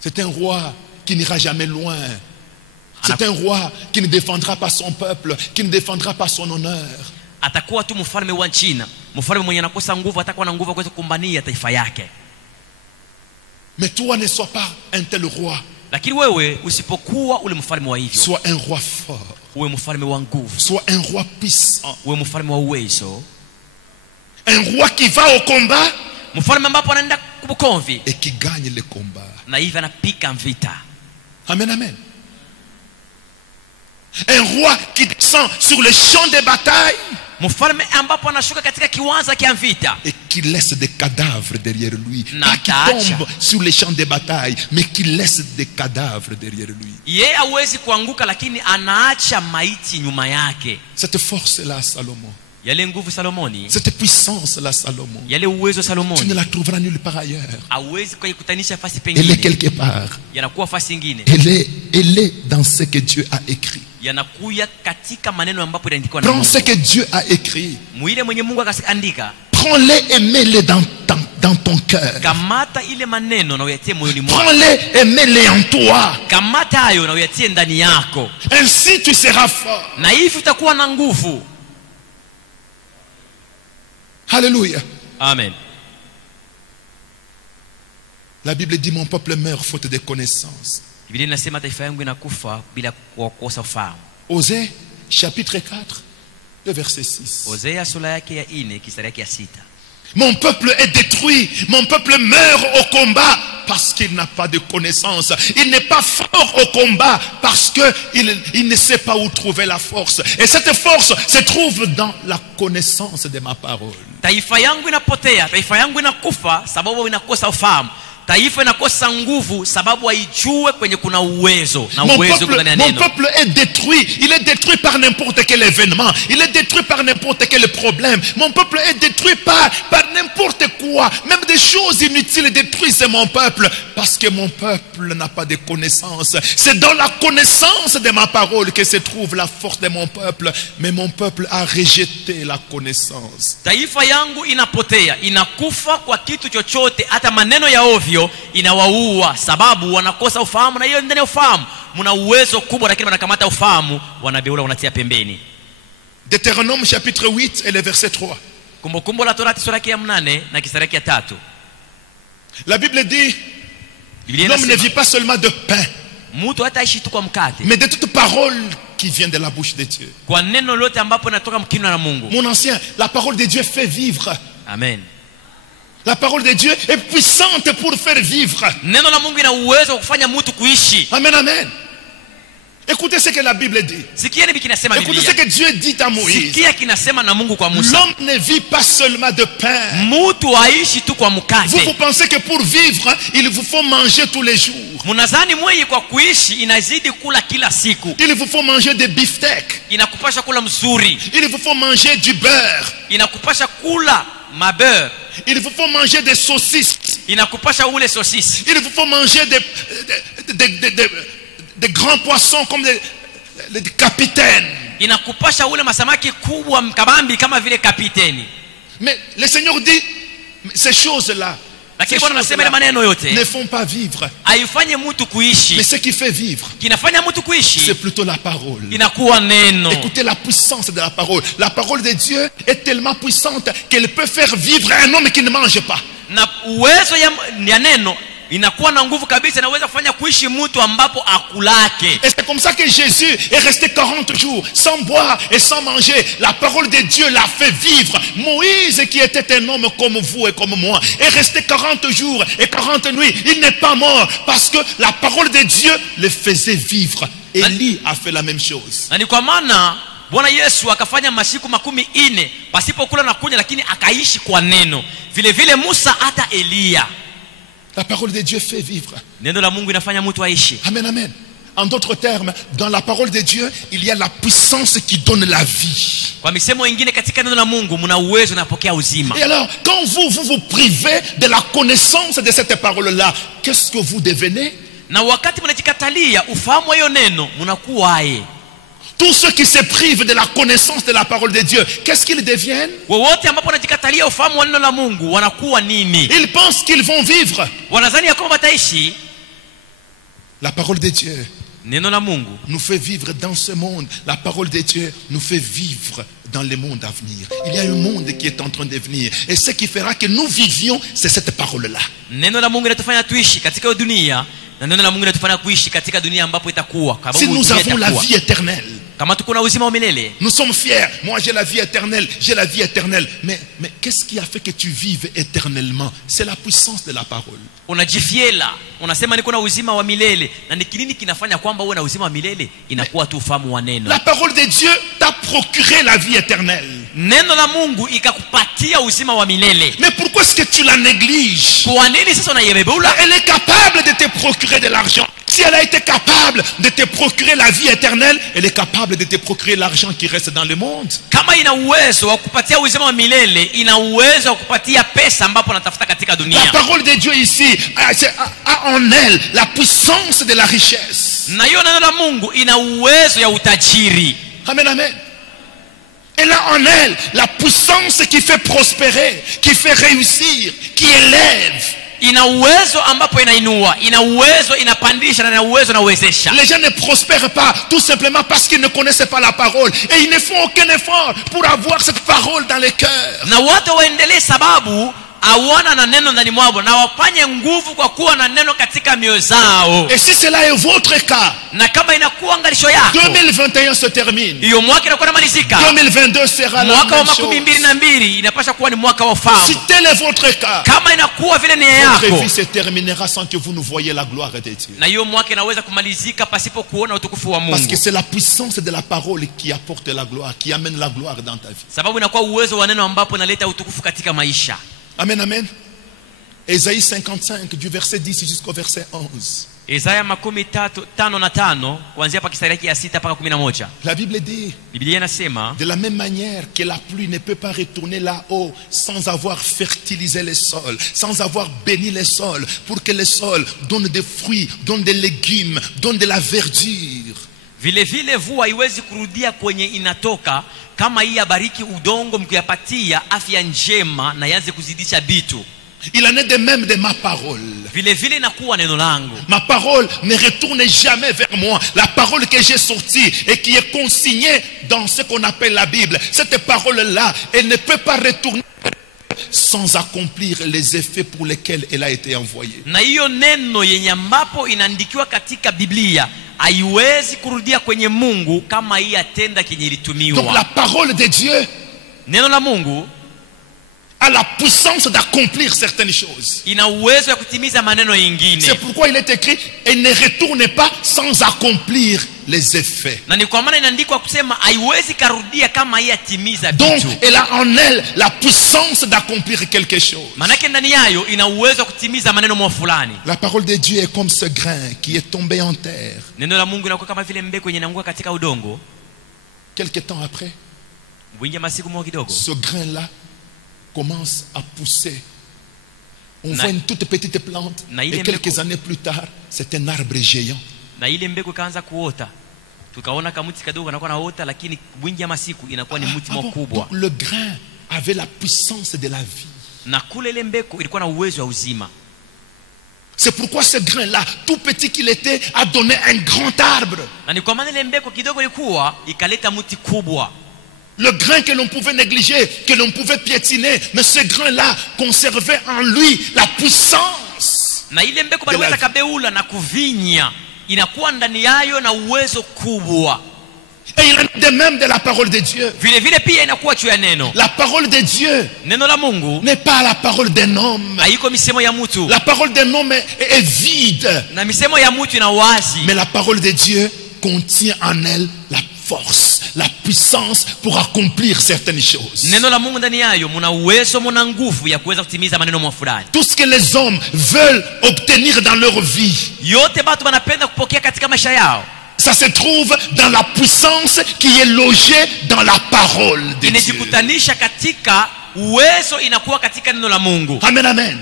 C'est un roi qui n'ira jamais loin. C'est un roi qui ne défendra pas son peuple, qui ne défendra pas son honneur. atakuwa tu mfalme wa China. Mfalme mwenye anakosa nguvu atakuwa na nguvu kuweza kukumbania taifa yake. Mais toi, ne sois pas un tel roi. Lakini wewe usipokuwa ule mfalme wa hivyo, Sois un roi fort. uwe mfalme wa nguvu, Sois un roi puissant. uwe mfalme wa uwezo, Un roi qui va au combat mfalme ambapo anaenda kubukomvi et qui gagne le combat. na hivi anapika vita. Amen, amen. Un roi qui descend sur le champ de bataille Mfalme ambapo anashuka katika kiwanja cha vita et qui laisse des cadavres derrière lui. Na Pas qui taacha. tombe sur les champs de bataille, mais qui laisse des cadavres derrière lui. yeye hawezi kuanguka, lakini anaacha maiti nyuma yake. Cette force-là, Salomon. Yale nguvu Salomoni, Cette puissance-là, Salomon. yale uwezo Tu ne Salomoni la trouveras nulle part ailleurs. hawezi kuikutanisha fasi Elle est pengine, quelque part. yanakuwa fasi nyingine, Elle est dans ce que Dieu a écrit. yanakuya katika maneno ambapo inaandikwa na Prends Mungu. ce que Dieu a écrit. Mwile mwenye Mungu akaandika, Prends-les et mets-les dans ton cœur. kamata ile maneno na uyatie moyoni mwako. Prends-les et mets-les en toi. Kamata hayo na uyatie ndani yako, Ainsi tu seras fort. na hivi utakuwa na nguvu. Alléluia. Amen. La Bible dit, mon peuple meurt faute de connaissance. Biblia inasema taifa yangu inakufa bila kukosa ufahamu. Osée, chapitre 4, le verset 6. Hosea sura yake ya 4 kistari yake ya 6. Mon peuple est détruit, mon peuple meurt au combat parce qu'il n'a pas de connaissance. Il n'est pas fort au combat parce qu'il ne sait pas où trouver la force. Et cette force se trouve dans la connaissance de ma parole. Taifa yangu inapotea, taifa yangu inakufa sababu inakosa ufahamu. Taifa inakosa nguvu sababu haijue kwenye kuna uwezo, na uwezo kuna Mon neno. peuple est détruit. Il est détruit par n'importe quel événement. Il est détruit par n'importe quel problème. Mon peuple est détruit par n'importe quoi. Même des choses inutiles détruisent mon peuple. Parce que mon peuple n'a pas de connaissance. C'est dans la connaissance de ma parole que se trouve la force de mon peuple. Mais mon peuple a rejeté la connaissance. Taifa yangu inapotea, inakufa kwa kitu chochote, hata maneno ya ovyo inawaua sababu wanakosa ufahamu, na hiyo ndani ya ufahamu mna uwezo kubwa, lakini wanakamata ufahamu wanabeula, wanatia pembeni. Deutéronome chapitre 8 et le verset 3. Kumbukumbu la Torati sura ya 8 na kistari yake ya 3. La Bible dit, Biblia l'homme ne inasema vit pas seulement de pain, mtu hataishi tu kwa mkate, mais de toute parole qui vient de la bouche de Dieu. kwa neno lote ambapo linatoka mkinywa na Mungu. Mon ancien, la parole de Dieu fait vivre. Amen. La parole de Dieu est puissante pour faire vivre. Neno la Mungu ina uwezo wa kufanya mtu kuishi. Amen, amen. Écoutez ce que la Bible dit. Sikia nini kinasema Écoutez ce Biblia. que Dieu dit à Moïse. Sikia kinasema na Mungu kwa Musa. L'homme ne vit pas seulement de pain. Mtu haishi tu kwa Vous mkate. pensez que pour vivre, il vous faut manger tous les jours. Munazani mwenye kwa kuishi inazidi kula kila siku. Il vous faut manger des beefsteaks. Inakupasha kula mzuri. Il vous faut manger du beurre. Inakupasha kula mabeur. Il vous faut manger des saucisses. Inakupasha ule sosisi. Il vous faut manger des grands poissons comme des capitaines. Inakupasha ule masamaki kubwa mkabambi kama vile kapiteni. Mais le Seigneur dit, ces choses-là, Lakini Bwana anasema ile maneno yote ne font pas vivre. haifanye mtu kuishi. Mais ce qui fait vivre, Kinafanya mtu kuishi c'est plutôt la parole. inakuwa neno. Écoutez la puissance de la parole. La parole de Dieu est tellement puissante qu'elle peut faire vivre un homme qui ne mange pas. Na uwezo ya neno inakuwa na nguvu kabisa, inaweza kufanya kuishi mtu ambapo akulake. Et c'est comme ça que Jésus est resté 40 jours sans boire et sans manger. La parole de Dieu l'a fait vivre. Moïse, qui était un homme comme vous et comme moi, est resté 40 jours et 40 nuits. Il n'est pas mort parce que la parole de Dieu le faisait vivre. Élie a fait la même chose. Na ni kwa maana Bwana Yesu akafanya masiku 40 pasipo kula na kunywa, lakini akaishi kwa neno. Vile vile Musa hata Elia. La parole de Dieu fait vivre. Neno la Mungu inafanya mtu aishi. Amen, amen. En d'autres termes, dans la parole de Dieu, il y a la puissance qui donne la vie. Kwa misemo ingine katika neno la Mungu mna uwezo unapokea uzima. Et alors, quand vous privez de la connaissance de cette parole-là, qu'est-ce que vous devenez? Na wakati mnajikatalia ufahamu wa hiyo neno, mnakuwaje? Tous ceux qui se privent de la connaissance de la parole de Dieu, qu'est-ce qu'ils deviennent? Wote ambapo wanajikatalia ufahamu wa neno la Mungu wanakuwa nini? Ils pensent qu'ils vont vivre. Wanadhani kwamba wataishi. La parole de Dieu Neno la Mungu nous fait vivre dans ce monde. La parole de Dieu nous fait vivre dans le monde à venir. Il y a un monde qui est en train de venir. Et ce qui fera que nous vivions, c'est cette parole-là. Neno la Mungu linatufanya tuishi katika dunia, na neno la Mungu linatufanya kuishi katika dunia ambapo itakuwa. Si nous avons la vie éternelle, kama tuko na uzima wa milele, nous sommes fiers. Moi j'ai la vie éternelle, j'ai la vie éternelle. Mais qu'est-ce qui a fait que tu vives éternellement? C'est la puissance de la parole. Unajifiela, unasema niko na uzima wa milele, na ni kinini kinafanya kwamba uwe na uzima wa milele? Inakuwa tu ufahamu wa neno. La parole de Dieu t'a procuré la vie éternelle. Neno la Mungu ikakupatia uzima wa milele. Mais pourquoi est-ce que tu la négliges? Kwa nini sasa unaibebula? Elle est capable de te procurer de l'argent. Si elle a été capable de te procurer la vie éternelle, elle est capable de te procurer l'argent qui reste dans le monde. Kama ina uwezo wa kupatia uzima wa milele, ina uwezo wa kupatia pesa ambapo unatafuta katika dunia. La parole de Dieu ici a en elle la puissance de la richesse. Na hiyo neno la Mungu ina uwezo ya utajiri. Amen, amen. Elle a en elle la puissance qui fait prospérer, qui fait réussir, qui élève. Ina uwezo ambapo inainua, ina uwezo inapandisha, na ina uwezo inawezesha. Les gens ne prospèrent pas tout simplement parce qu'ils ne connaissent pas la parole et ils ne font aucun effort pour avoir cette parole dans les cœurs. Na watu waendelee sababu hawana na neno ndani mwao, na wafanye nguvu kwa kuwa na neno katika mioyo zao. Et si cela est votre cas, na kama inakuwa angalisho yako, 2021 se termine. Hiyo mwaka inakuwa inamalizika. 2022 sera la mwaka wa même chose. 2022 inapaswa kuwa ni mwaka wa ufahamu. Si tel est votre cas, kama inakuwa vile nia votre yako, vie se terminera sans que vous ne voyez la gloire de Dieu. na hiyo mwaka inaweza kumalizika pasipo kuona utukufu wa Mungu. Parce que c'est la puissance de la parole qui apporte la gloire, qui amène la gloire dans ta vie. Sababu inakuwa uwezo wa neno ambapo inaleta utukufu katika maisha. Amen, amen. Ésaïe 55 du verset 10 jusqu'au verset 11. Isaya 55:5 kuanzia pa mstari ya 6 mpaka 11. La Bible dit, Biblia inasema, de la même manière que la pluie ne peut pas retourner là-haut sans avoir fertilisé les sols, sans avoir béni les sols, pour que les sols donnent des fruits, donnent des légumes, donnent de la verdure. vile vile mvua haiwezi kurudia kwenye inatoka kama hii abariki udongo mkiyapatia afya njema na yanze kuzidisha bitu. Il en est de même de ma parole. Vile vile inakuwa neno langu. Ma parole ne retourne jamais vers moi. La parole que j'ai sortie et qui est consignée dans ce qu'on appelle la Bible, cette parole-là, elle ne peut pas retourner sans accomplir les effets pour lesquels elle a été envoyée. Na hiyo neno yenye ambapo inaandikiwa katika Biblia haiwezi kurudia kwenye Mungu kama hii atenda kenye ilitumiwa. Donc la parole de Dieu, neno la Mungu a la puissance d'accomplir certaines choses. ina uwezo ya kutimiza maneno yengine. C'est pourquoi il est écrit, elle ne retourne pas sans accomplir les effets. Na ni kwa maana inaandikwa kusema haiwezi karudia kama hii atimiza Donc vitu. elle a en elle la puissance d'accomplir quelque chose. Manake ndani yayo ina uwezo wa kutimiza maneno mwa fulani. La parole de Dieu est comme ce grain qui est tombé en terre. Neno la Mungu inakuwa kama vile mbegu yenye inaanguka katika udongo. Quelque temps après, masiku moja kidogo, ce grain-là commence à pousser. On voit une toute petite plante et quelques années plus tard, c'est un arbre géant. Na ile mbegu kaanza kuota. Tukaona kamuti kadogo kanakuwa naota, lakini wingi ya masiku inakuwa ni mti mkubwa. Le grain avait la puissance de la vie. Na kule ile mbegu ilikuwa na uwezo wa uzima. C'est pourquoi ce grain-là, tout petit qu'il était, a donné un grand arbre. Na ni kwa maana ile mbegu kidogo ilikuwa ikaleta mti kubwa. Le grain que l'on pouvait négliger, que l'on pouvait piétiner, mais ce grain-là conservait en lui la puissance. Na ile mbegu baliweza kabeula na kuvinya, inakuwa ndani yayo na uwezo kubwa. Et il en est de même de la parole de Dieu. Vile vile pia inakuwa juu ya neno. La parole de Dieu Neno la Mungu n'est pas la parole d'un homme. haiko misemo ya mtu. La parole d'un homme est vide. Na misemo ya mtu ina wazi. Mais la parole de Dieu contient en elle la force, la puissance pour accomplir certaines choses. Neno la Mungu ndani yayo muna uwezo, muna nguvu ya kuweza kutimiza maneno fulani. Tout ce que les hommes veulent obtenir dans leur vie, yote watu wanapenda kupokea katika maisha yao, ça se trouve dans la puissance qui est logée dans la parole de Dieu. Inajikutanisha katika uwezo, inakuwa katika neno la Mungu. Amen, amen.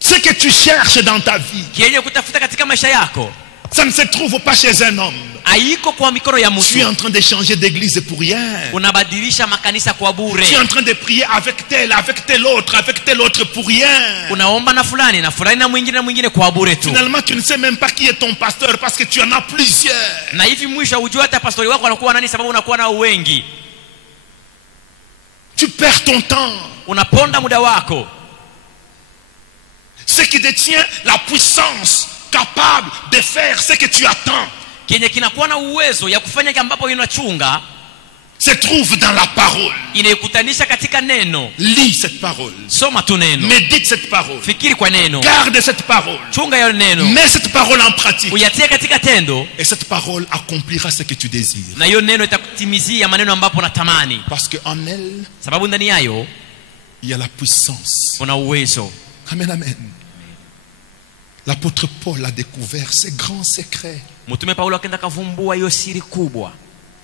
Ce que tu cherches dans ta vie, kienye kutafuta katika maisha yako, ça ne se trouve pas chez un homme. haiko kwa mikono ya mtu. Tu es en train de changer d'église pour rien. Unabadilisha makanisa kwa bure. Tu es en train de prier avec tel autre pour rien. Unaomba na fulani na mwingine kwa bure tu. Finalement, tu ne sais même pas qui est ton pasteur parce que tu en as plusieurs. Na hivi mwisho hujua hata pastori wako anakuwa nani, sababu unakuwa na wengi. Tu perds ton temps. Unaponda muda wako. Ce qui détient la puissance capable de faire ce que tu attends, kenye kinakuwa na uwezo ya kufanya ambapo unachunga, se trouve dans la parole. Inaikutanisha katika neno. Lis cette parole. Soma tu neno. Médite cette parole. Fikiri kwa neno. Garde cette parole. Chunga hiyo neno. Mets cette parole en pratique. Uyatie katika tendo. Et cette parole accomplira ce que tu désires. Na hiyo neno itakutimizia maneno ambapo unatamani. Parce que en elle, sababu ndani yayo, il y a la puissance. Kuna uwezo. Amen, amen. L'apôtre Paul a découvert ce grand secret. Mtume Paulo akaenda kavumbua hiyo siri kubwa.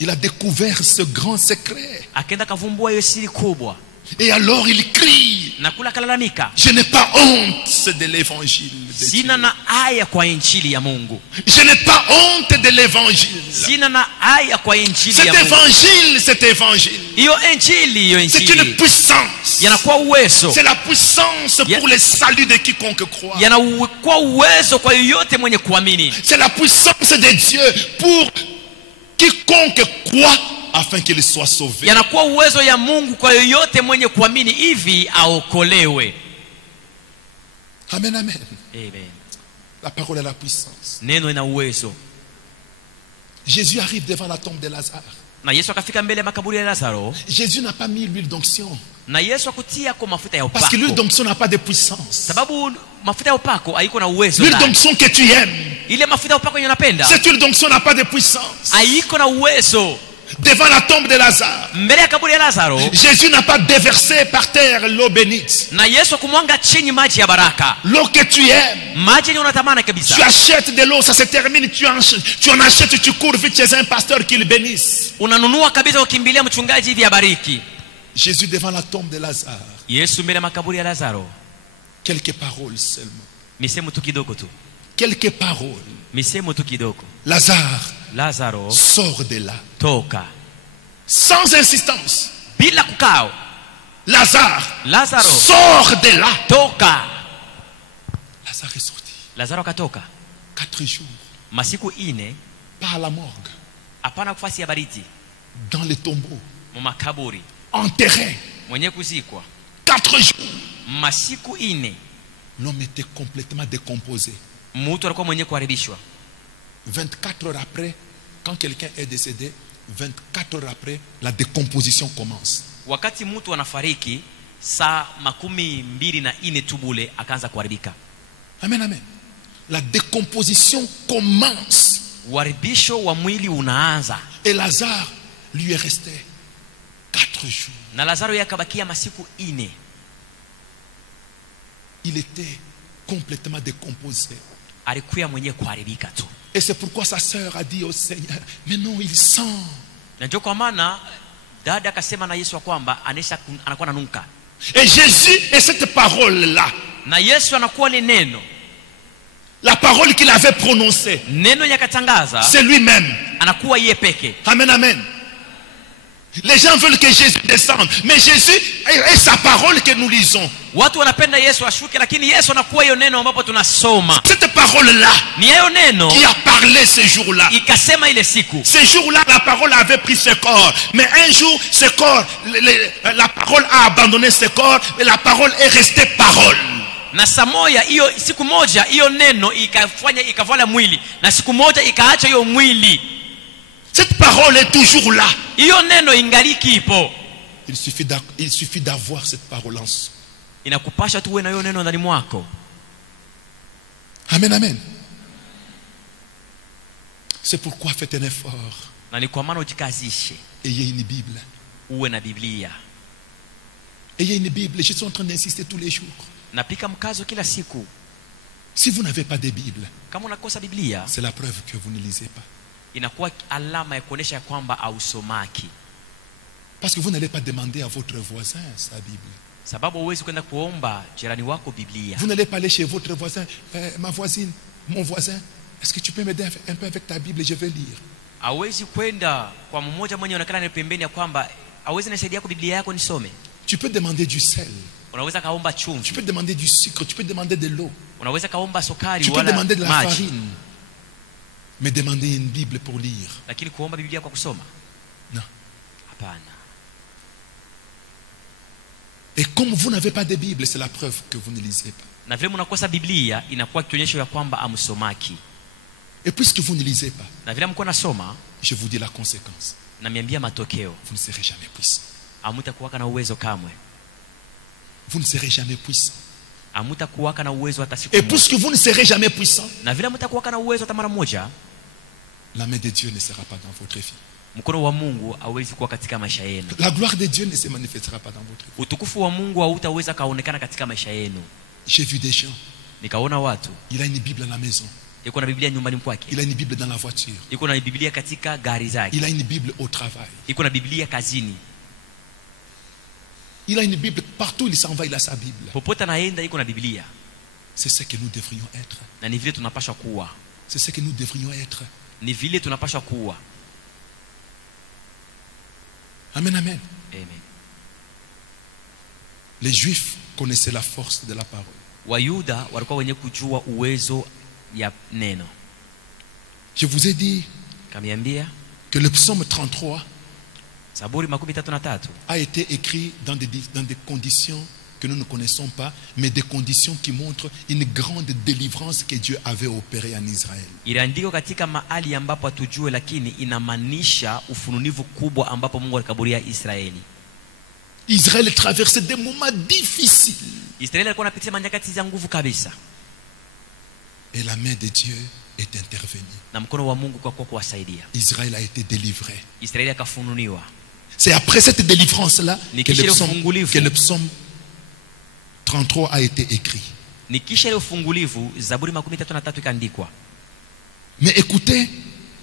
Il a découvert ce grand secret. Akaenda kavumbua hiyo siri kubwa. Et alors il crie, na kula kalalamika, je n'ai pas honte de l'évangile de sina Dieu. na aya kwa injili ya Mungu. Je n'ai pas honte de l'évangile. Sina na aya kwa injili Cet ya Mungu. évangile, Hiyo injili, c'est une puissance. yanakuwa uwezo. C'est la puissance pour le salut de quiconque croit. Yanakuwa uwezo kwa yoyote mwenye kuamini. C'est la puissance de Dieu pour quiconque croit afin qu'il soit sauvé. Yanakuwa uwezo ya Mungu kwa yoyote mwenye kuamini hivi aokolewe. Amen, amen. Amen. La parole est la puissance. Neno ina uwezo. Jésus arrive devant la tombe de Lazare. Na Yesu akafika mbele ya makaburi ya Lazaro. Jésus n'a pas mis l'huile d'onction. Na Yesu akutia kwa mafuta ya upako. Parce que l'huile d'onction n'a pas de puissance. Sababu mafuta ya upako haiko na uwezo. L'huile d'onction que tu aimes, ile mafuta ya upako yenye unapenda, cette huile d'onction n'a pas de puissance. haiko na uwezo. Devant la tombe de Lazare, mbele ya kaburi ya Lazaro, Jésus n'a pas déversé par terre l'eau bénite. na Yesu kumwanga chini maji ya baraka. L'eau que tu aimes, maji yenye unatamani kabisa. tu achètes de l'eau, ça se termine, tu en achètes, tu cours vite chez un pasteur qui le bénisse. Unanunua kabisa ukimbilia mchungaji hivi abariki. Jésus devant la tombe de Lazare, Yesu mbele ya makaburi ya Lazaro, quelques paroles seulement. misemo tu kidogo tu. Quelques paroles. Misemo tu kidogo. Lazare sort de là. Toka. Sans insistance. Bila kukao. Lazare sort de là. Toka. Lazare est sorti. Lazaro katoka. 4 jours. Masiku ine. Pas à la morgue. Hapana kufasi ya baridi. Dans les tombeaux. Mumakaburi. Enterré. Mwenye kuzikwa. 4 jours. Masiku ine. L'homme était complètement décomposé. Mutu alikuwa mwenye kuharibishwa. 24 heures après, quand quelqu'un est décédé, 24 heures après, la décomposition commence. Wakati mtu anafariki, saa 24 tubule akaanza kuharibika. Amen, amen. La décomposition commence. Uharibisho wa mwili unaanza. Et Lazare lui est resté 4 jours. Na Lazaro yakabakia masiku 4. Il était complètement décomposé. Alikuwa mwenye kuharibika tu. Et c'est pourquoi sa sœur a dit au Seigneur, mais non, il sent. Na ndio kwa maana dada akasema na Yesu kwamba anakuwa nanuka. Et Jésus est cette parole là. Na Yesu anakuwa ni neno. La parole parole qu'il avait prononcée, neno yakatangaza c'est lui-même. anakuwa yeye peke. Amen, amen. Les gens veulent que Jésus descende, mais Jésus est sa parole que nous lisons. Watu wanapenda Yesu ashuke, lakini Yesu anakuwa hiyo neno ambapo tunasoma. Cette parole-là Ni hiyo neno qui a parlé ce jour-là. ikasema ile siku. Ce jour-là, la parole avait pris ce corps. Mais un jour, ce corps, la parole a abandonné ce corps, et la parole est restée parole. Na samoya hiyo siku moja hiyo neno ikavala mwili, na siku moja ikaacha hiyo mwili. Cette parole est toujours là. Hiyo neno ingaliki ipo. Il suffit d'avoir cette parole en soi. Inakupasha tu uwe na hiyo neno ndani mwako. Amen, amen. C'est pourquoi faites un effort. Na ni kwa maana ujikazishe. Ayez une Bible. Uwe na Biblia. Ayez une Bible. Je suis en train d'insister tous les jours. Napika mkazo kila siku. Si vous n'avez pas de Bible, Kama unakosa Biblia, c'est la preuve que vous ne lisez pas. inakuwa alama ya kuonesha kwamba hausomaki. Parce que vous n'allez pas demander à votre voisin sa Bible. Sababu huwezi kwenda kuomba jirani wako Biblia. Vous n'allez pas aller chez votre voisin, ma voisine, mon voisin, est-ce que tu peux m'aider un peu avec ta Bible, je vais lire. Hawezi kwenda kwa mmoja mwenye anaonekana ni pembeni ya kwamba hawezi nisaidia kwa Biblia yako nisome. Tu peux demander du sel. Unaweza kaomba Tu chumvi. peux demander du sucre, tu peux demander de l'eau. Unaweza kaomba sukari Tu peux wala demander de la maji. farine. Mais demander une Bible pour lire. Lakini kuomba Biblia kwa kusoma? Non. Hapana. Et comme vous n'avez pas de Bible, c'est la preuve que vous ne lisez pas. Na vile mnakosa Biblia inakuwa kionyesho ya kwamba amsomaki. Et puisque vous ne lisez pas, Na vile mko nasoma, je vous dis la conséquence. na miambia matokeo. Vous ne serez jamais puissant. Hamtakuwa na uwezo kamwe. Vous ne serez jamais puissant. Hamtakuwa na uwezo hata siku Et moja. puisque vous ne serez jamais puissant, Na vile mtakuwa na uwezo hata mara moja, la main de Dieu ne sera pas dans votre vie. mkono wa Mungu hauwezi kuwa katika maisha yenu. La gloire de Dieu ne se manifestera pas dans votre vie. Utukufu wa Mungu hautaweza kaonekana katika maisha yenu. J'ai vu des gens, Nikaona watu, il a une Bible à la maison, yuko na Biblia nyumbani kwake. il a une Bible dans la voiture, Yuko na Biblia katika gari zake. il a une Bible au travail, Yuko na Biblia kazini. il a une Bible partout, il s'en va, il a sa Bible. Popote anaenda yuko na Biblia. C'est ce que nous devrions être. Na ni vile tunapaswa kuwa. C'est ce que nous devrions être. Ni vile tunapaswa kuwa. Amen, amen. Amen. Les Juifs connaissaient la force de la parole. Wayuda walikuwa wenye kujua uwezo ya neno. Je vous ai dit Kamiambia que le psaume 33 Zaburi 33 a été écrit dans des conditions que nous ne connaissons pas, mais des conditions qui montrent une grande délivrance que Dieu avait opérée en Israël. iliandikwa katika mahali ambapo hatujue, lakini inamaanisha ufununivu kubwa ambapo Mungu alikaburia Israeli. Israël traversait des moments difficiles. Israeli alikuwa anapitia manyakati za nguvu kabisa. Et la main de Dieu est intervenue. Na mkono wa Mungu kwa kuwasaidia. Israël a été délivré. Israeli akafununiwa. C'est après cette délivrance-là que le psaume 33 a été écrit. Nikisha ile ufungulivu Zaburi 33 ikaandikwa. Mais écoutez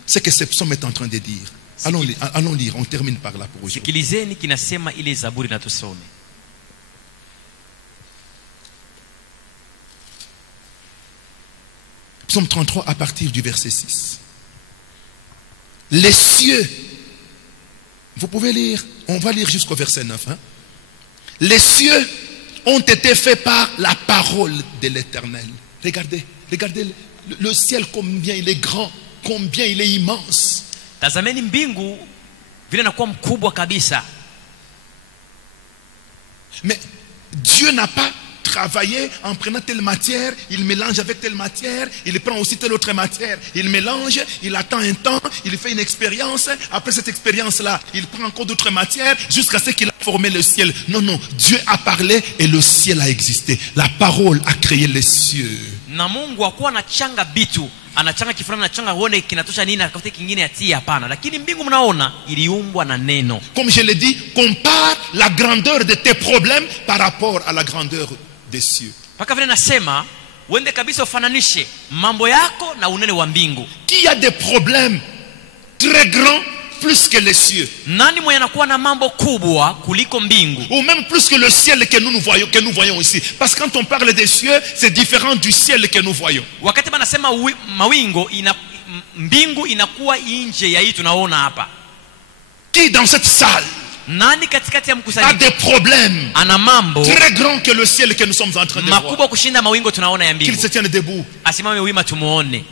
ce que ce psaume est en train de dire. Allons lire, on termine par là pour aujourd'hui. Sikilizeni kinasema ile Zaburi na tusome. Psaume 33 à partir du verset 6. Les cieux, vous pouvez lire, on va lire jusqu'au verset 9. Hein? Les cieux ont été faits par la parole de l'Éternel. Regardez le ciel, combien il est grand, combien il est immense. Tazameni mbingu vile inakuwa mkubwa kabisa. Mais Dieu n'a pas travaillé en prenant telle matière, il mélange avec telle matière, il prend aussi telle autre matière, il mélange, il attend un temps, il fait une expérience, après cette expérience-là, il prend encore d'autres matières jusqu'à ce qu'il a formé le ciel. Non, non, Dieu a parlé et le ciel a existé. La parole a créé les cieux. Na Mungu hakuwa anachanga bitu, anachanga kifulani, anachanga uone kinatosha nini akafute kingine atie, hapana. Lakini mbingu mnaona iliumbwa na neno. Comme je l'ai dit, compare la grandeur de tes problèmes par rapport à la grandeur des cieux. Paka vile nasema uende kabisa ufananishe mambo yako na unene wa mbingu. Qui a des problèmes très grands plus que les cieux? Nani mwenye anakuwa na mambo kubwa kuliko mbingu? Ou même plus que le ciel que nous voyons ici. Parce que quand on parle des cieux, c'est différent du ciel que nous voyons. Wakati banasema mawingo mbingu inakuwa nje ya hii tunaona hapa. Qui dans cette salle nani katikati ya a mkusanyiko des problèmes ana mambo très grands que le ciel que nous sommes en train de voir? makubwa kushinda mawingo tunaona ya Qu'il mbingu? se tienne debout. Asimame wima tumuone.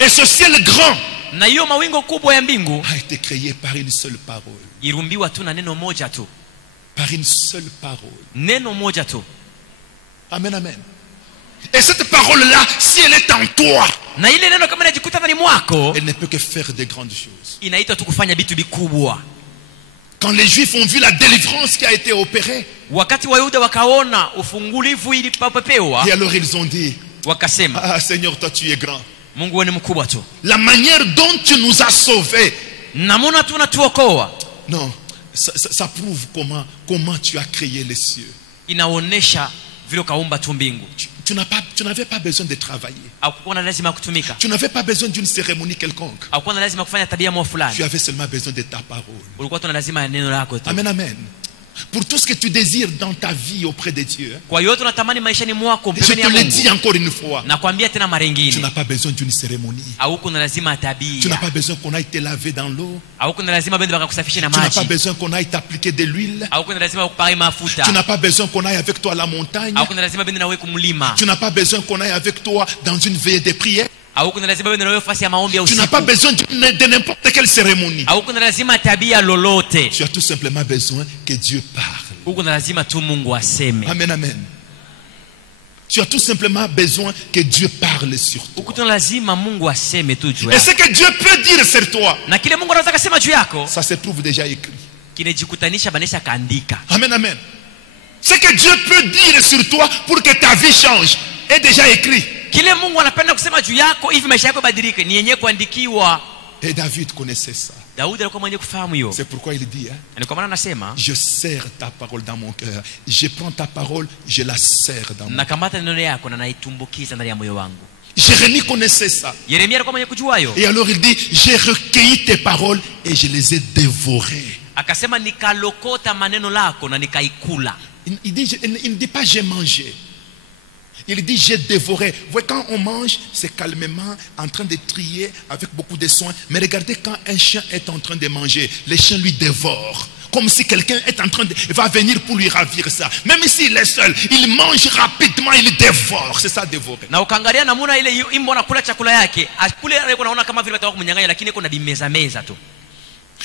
Et ce ciel grand Na hiyo mawingo kubwa ya mbingu a été créé par une seule parole. irumbiwa tu na neno moja tu. Par une seule parole. Neno moja tu. Amen, amen. Et cette parole-là, si elle est en toi, Na ile neno kama inajikuta ndani mwako, elle ne peut que faire de grandes choses. inaitwa tu kufanya vitu vikubwa. Quand les Juifs ont vu la délivrance qui a été opérée, Wakati Wayuda wakaona ufungulivu ilipopewa, et alors ils ont dit, wakasema ah Seigneur, toi tu es grand. Mungu wewe ni mkubwa tu. La manière dont tu nous as sauvés, Namuna tu unatuokoa. non, ça prouve comment tu as créé les cieux. Inaonesha vile kaumba tu mbingu. Tu n'avais pas besoin de travailler. Hakukuwa na lazima kutumika. Tu n'avais pas besoin d'une cérémonie quelconque. Hakukuwa na lazima kufanya tabia moja fulani. Tu avais seulement besoin de ta parole. Ulikuwa tu na lazima ya neno lako tu. Amen, amen. Pour tout ce que tu désires dans ta vie auprès de Dieu, Kwa hiyo tunatamani maishani mwako je pembeni ya te le Mungu. dis encore une fois, Nakwambia tena mara tu nyingine, n'as pas besoin d'une cérémonie. hauko na lazima ya Tu n'as tabia. pas besoin qu'on aille te laver dans l'eau. Hauko na lazima bende bakakusafisha na Tu n'as pas maji. besoin qu'on aille t'appliquer de l'huile. Hauko na lazima kupaka mafuta. Tu n'as pas besoin qu'on aille avec toi à la montagne. Hauko na lazima bende na wewe kumlima. Tu n'as pas besoin qu'on aille avec toi dans une veillée de prière. Hauko na lazima bende na wewe fasi ya maombi ya Tu n'as pas usiku. besoin de n'importe quelle cérémonie. Hauko na lazima tabia lolote. Tu as tout simplement besoin que Dieu parle. Huko na lazima tu Mungu aseme. Amen, amen. Tu as tout simplement besoin que Dieu parle sur toi. Huko tu lazima Mungu aseme tu juu Et yako. ce que Dieu peut dire sur toi, Na kile Mungu anaweza kusema juu yako ça se trouve déjà écrit. kinajikutanisha banesha kaandika. Amen, amen. Ce que Dieu peut dire sur toi pour que ta vie change est déjà écrit. Kile Mungu anapenda kusema juu yako hivi maisha yako badilike ni yenyewe kuandikiwa. Et David connaissait ça. Daudi alikuwa mwenye kufahamu hiyo. C'est pourquoi il dit, hein, Ni kwa maana anasema je serre ta parole dans mon cœur. Je prends ta parole, je la serre dans mon cœur. nakamata neno yako na naitumbukiza ndani ya moyo wangu. Jérémie connaissait ça. Yeremia alikuwa mwenye kujua hiyo. Et alors il dit, j'ai recueilli tes paroles et je les ai dévorées. Akasema nikalokota maneno lako na nikaikula. Il ne dit pas j'ai mangé. Il dit j'ai dévoré. Vous voyez, quand on mange, c'est calmement, en train de trier avec beaucoup de soin. Mais regardez quand un chien est en train de manger, le chien lui dévore. Comme si quelqu'un est en train de va venir pour lui ravir ça. Même s'il est seul, il mange rapidement, il dévore. C'est ça dévorer. Na ukaangalia namuna ile imbo anakula chakula yake, akule alikuwa anaona kama vile wataka kumnyang'anya lakini kuna bimeza meza tu.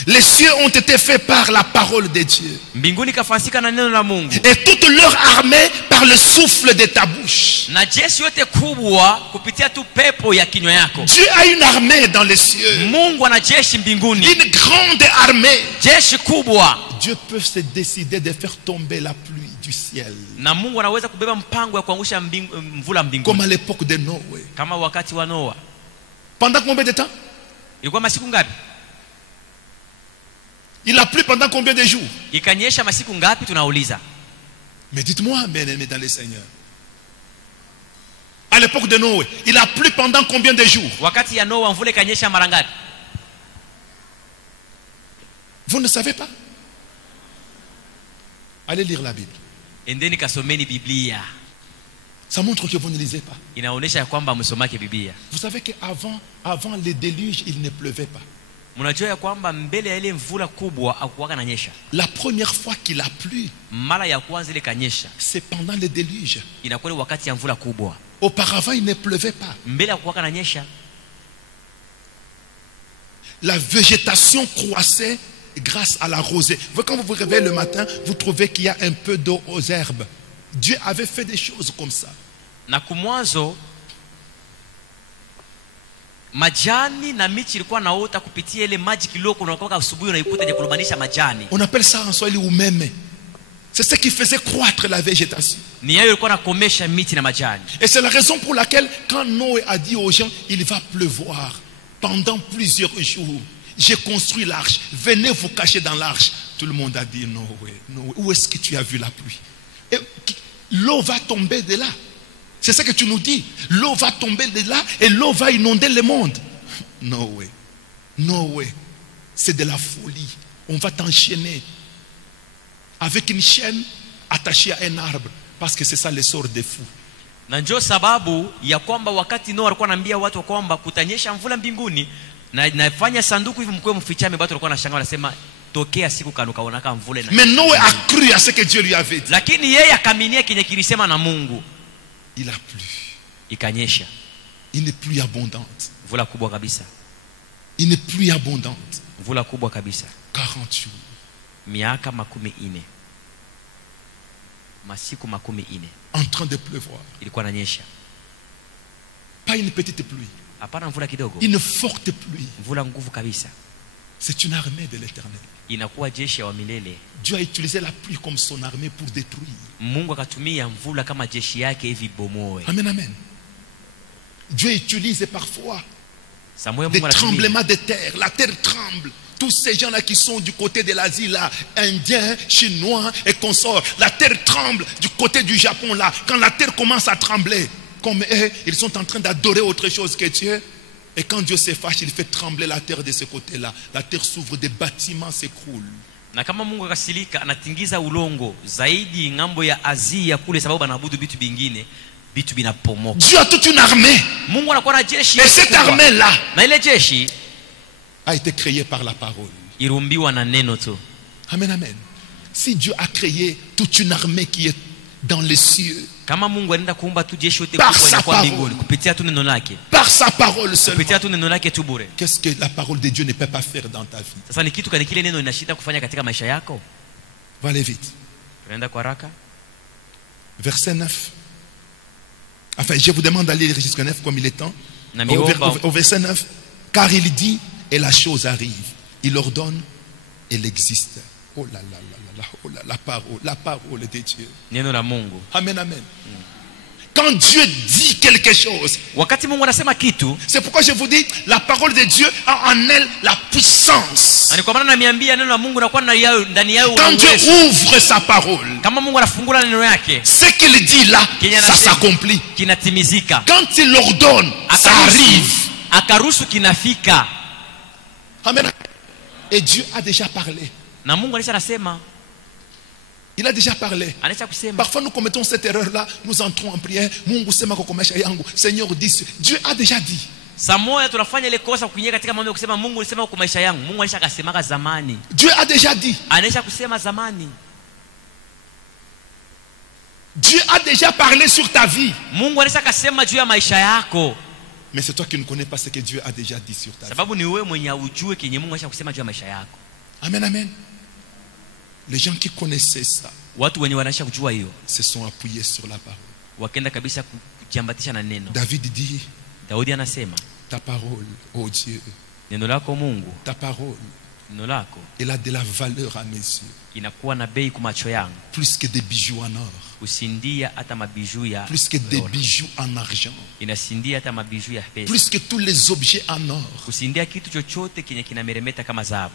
Les cieux ont été faits par la parole de Dieu. Mbinguni kafanyika na neno la Mungu. Et toute leur armée par le souffle de ta bouche. Na jeshi yote kubwa kupitia tu pepo ya kinywa yako. Dieu a une armée dans les cieux. Mungu ana jeshi mbinguni. Une grande armée. Jeshi kubwa. Dieu peut se décider de faire tomber la pluie du ciel. Na Mungu anaweza kubeba mpango ya kuangusha mvula mbinguni. Comme à l'époque de Noé. Kama wakati wa Noa. Pendant combien de temps? Ilikuwa masiku ngapi? Il a plu pendant combien de jours? Ikanyesha masiku ngapi tunauliza? Mais dites-moi, bien-aimés dans le Seigneur. À l'époque de Noé, il a plu pendant combien de jours? Wakati ya Noa mvula ikanyesha mara ngapi? Vous ne savez pas? Allez lire la Bible. Endeni kasomeni Biblia. Ça montre que vous ne lisez pas. Inaonesha kwamba msomake Biblia. Vous savez qu'avant le déluge, il ne pleuvait pas. Mnajua ya kwamba mbele ya ile mvula kubwa hakuwa kananyesha. La première fois qu'il a plu, Mara ya kwanza ile kanyesha. c'est pendant le déluge. Inakuwa wakati ya mvula kubwa. Auparavant, il ne pleuvait pas. Mbele ya kuwa kananyesha. La végétation croissait grâce à la rosée. Vous, quand vous vous réveillez le matin, vous trouvez qu'il y a un peu d'eau aux herbes. Dieu avait fait des choses comme ça. Na kumwanzo majani na miti ilikuwa naota kupitia ile maji kiloko unakoka asubuhi unaikuta je kulubanisha majani. On appelle ça en Swahili umeme. C'est ce qui faisait croître la végétation. Ni yeye ilikuwa nakomesha miti na majani. Et c'est la raison pour laquelle quand Noé a dit aux gens, il va pleuvoir pendant plusieurs jours. J'ai construit l'arche. Venez vous cacher dans l'arche. Tout le monde a dit Noé, Noé, où est-ce que tu as vu la pluie? Et l'eau va tomber de là. C'est ce que tu nous dis. L'eau va tomber de là et l'eau va inonder le monde. Noé, Noé, c'est de la folie. On va t'enchaîner avec une chaîne attachée à un arbre, parce que c'est ça le sort des fous. Na ndio sababu ya kwamba wakati Noa alikuwa anaambia watu kwamba kutanyesha mvula mbinguni na nafanya sanduku hivi mkwe mfichame, watu walikuwa wanashangaa wanasema tokea siku kanukaona kama mvula ina. Mais Noé a cru à ce que Dieu lui avait dit. Lakini yeye akaminia kenye kilisema na Mungu. Il a plu. Ikanyesha. Une pluie abondante. Mvula kubwa kabisa. Une pluie abondante. Mvula kubwa kabisa. 40 jours. Miaka 40. Masiku 40. En train de pleuvoir. Ilikuwa inanyesha. Pas une petite pluie. Hapana mvula kidogo. Une forte pluie. Mvula nguvu kabisa. C'est une armée de l'Éternel. Inakuwa jeshi wa milele. Dieu a utilisé la pluie comme son armée pour détruire. Mungu akatumia mvula kama jeshi yake hivi bomoe. Amen, amen. Dieu utilise parfois des Mungu tremblements de terre. La terre tremble. Tous ces gens-là qui sont du côté de l'Asie, là, Indiens, Chinois et consorts, la terre tremble du côté du Japon, là. Quand la terre commence à trembler, comme eux, ils sont en train d'adorer autre chose que Dieu. Et quand Dieu se fâche, il fait trembler la terre de ce côté-là. La terre s'ouvre, des bâtiments s'écroulent. Na kama Mungu akasilika anatingiza ulongo zaidi ngambo ya Asia kule, sababu anaabudu vitu vingine, vitu vinapomoka. Dieu a toute une armée. Mungu anakuwa na jeshi. Et cette armée-là na ile jeshi a été créée par la parole. Irumbiwa na neno tu. Amen, amen. Si Dieu a créé toute une armée qui est dans les cieux, kama Mungu anaenda kuumba tu jeshi yote Par kubwa sa inakuwa parole. mbinguni kupitia tu neno lake. par sa parole seulement, Kupitia tu neno lake tu bure. qu'est-ce que la parole de Dieu ne peut pas faire dans ta vie? Sasa ni kitu gani kile neno linashinda kufanya katika maisha yako? Va aller vite. Tunaenda kwa haraka. Verset 9. Enfin, je vous demande d'aller jusqu'au 9 comme il est temps. Na Au, miomba au verset 9. Car il dit et la chose arrive. Il ordonne et elle existe. Oh là là là là là. Oh là, la parole de Dieu. neno la Mungu. Amen, amen. Quand Dieu dit quelque chose, Wakati Mungu anasema kitu, c'est pourquoi je vous dis, la parole de Dieu a en elle la puissance. na kwa maana namiambia neno la Mungu nakuwa ndani yao. Quand Dieu ouvre sa parole, Kama Mungu anafungula neno yake, ce qu'il dit là, ça s'accomplit. Kinatimizika. Quand il ordonne, ça arrive. Akaruhusu kinafika. Amen. Et Dieu a déjà parlé. Na Mungu alisha nasema. Il a déjà parlé. Anaisha kusema. Parfois nous commettons cette erreur-là, nous entrons en prière. Mungu sema kwa maisha yangu. Seigneur dit. Dieu a déjà dit. Samoya tunafanya ile kosa kuingia katika mambo ya kusema Mungu alisema kwa maisha yangu. Mungu alisha kasemaka zamani. Dieu a déjà dit. Anaisha kusema zamani. Dieu a déjà parlé sur ta vie. Mungu alisha kasema juu ya maisha yako. Mais c'est toi qui ne connais pas ce que Dieu a déjà dit sur ta vie. Sababu ni wewe mwenye ujue kenye Mungu alisha kusema juu ya maisha yako. Amen, amen. Les gens qui connaissaient ça, Watu wenye wanaisha kujua hiyo, se sont appuyés sur la parole. wakaenda kabisa kujiambatisha na neno. David dit, Daudi anasema, ta parole, oh Dieu, neno lako Mungu, ta parole, neno lako elle a de la valeur à mes yeux. inakuwa na bei kwa macho yangu. Plus que des bijoux en or. Usindia hata mabiju ya Plus que des dola. bijoux en argent. Inasindia hata mabiju ya pesa. Plus que tous les objets en or. Usindia kitu chochote kenye kinameremeta kama dhahabu.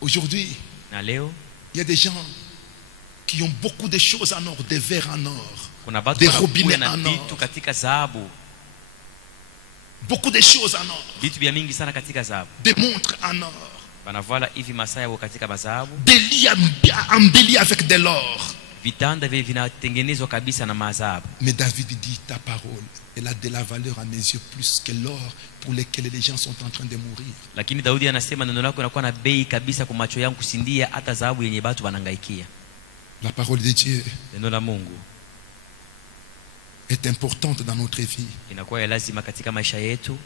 Aujourd'hui, Na leo il y a des gens qui ont beaucoup de choses en or, des verres en or, kuna watu des wanakuwa robinets na en vitu or, katika dhahabu, beaucoup de choses en or, vitu vya mingi sana katika dhahabu. des montres en or, Wanavala hivi masaa yao katika madhahabu. des lits embellis avec de l'or. Vitanda vile vinatengenezwa kabisa na madhahabu. Mais David dit, ta parole, elle a de la valeur à mes yeux plus que l'or pour lequel les gens sont en train de mourir. Lakini Daudi anasema neno lako linakuwa na bei kabisa kwa macho yangu kusindia hata dhahabu yenye watu wanangaikia. La parole de Dieu Neno la Mungu est importante dans notre vie inakuwa ya lazima katika maisha yetu,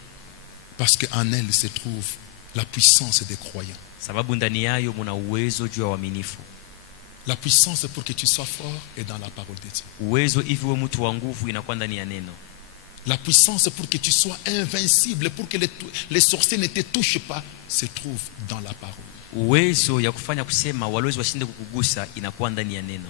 parce qu'en elle se trouve la puissance des croyants. sababu ndani yayo muna uwezo juu ya uaminifu. La puissance pour que tu sois fort est dans la parole de Dieu. Uwezo hivi wewe mtu wa nguvu inakuwa ndani ya neno. La puissance pour que tu sois invincible, pour que les sorciers ne te touchent pas, se trouve dans la parole. Uwezo ya kufanya kusema walowezi washinde kukugusa inakuwa ndani ya neno.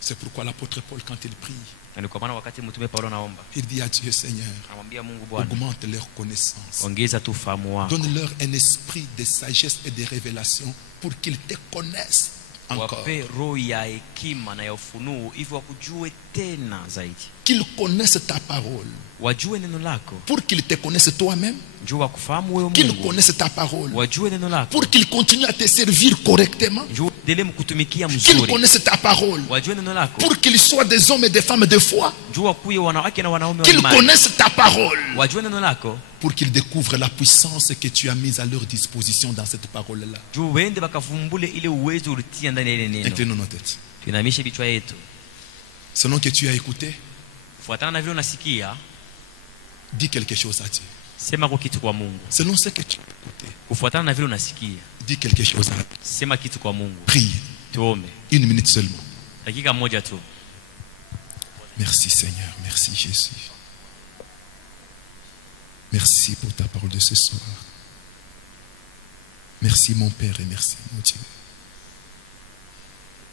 C'est pourquoi l'apôtre Paul, quand il prie, Na kwa maana wakati mtume Paulo anaomba, il dit à Dieu, Seigneur, anamwambia Mungu, Bwana, augmente leur connaissance. ongeza tu ufahamu wako. Donne-leur un esprit de sagesse et de révélation pour qu'ils te connaissent encore. Wape roho ya hekima na ya ufunuo ili wakujue tena zaidi. Qu'ils connaissent ta parole. wajue neno lako, pour qu'ils te connaissent toi-même, njoo wakufahamu wewe qu'ils Mungu, connaissent ta parole, wajue neno lako, pour qu'ils continuent à te servir correctement, njoo endelee kukutumikia qu'ils mzuri, connaissent ta parole, wajue neno lako, pour qu'ils soient des hommes et des femmes de foi, njoo wakuwe wanawake na wanaume wa qu'ils imani, connaissent ta parole, wajue neno lako, pour qu'ils découvrent la puissance que tu as mise à leur disposition dans cette parole-là. njoo wende bakavumbule ile uwezo ulitia ndani ya ile neno. Inclinons nos têtes. Tuinamishe vichwa yetu. Selon que tu as écouté, Kufuatana na vile unasikia, dis quelque chose à Dieu. sema kwa kitu kwa Mungu. Selon ce que tu as écouté, Kufuatana na vile unasikia, dis quelque chose à Dieu. sema kitu kwa Mungu. Prie. Tuombe. 1 minute seulement. Dakika moja tu. Merci Seigneur, merci Jésus. Merci pour ta parole de ce soir. Merci mon Père et merci mon Dieu.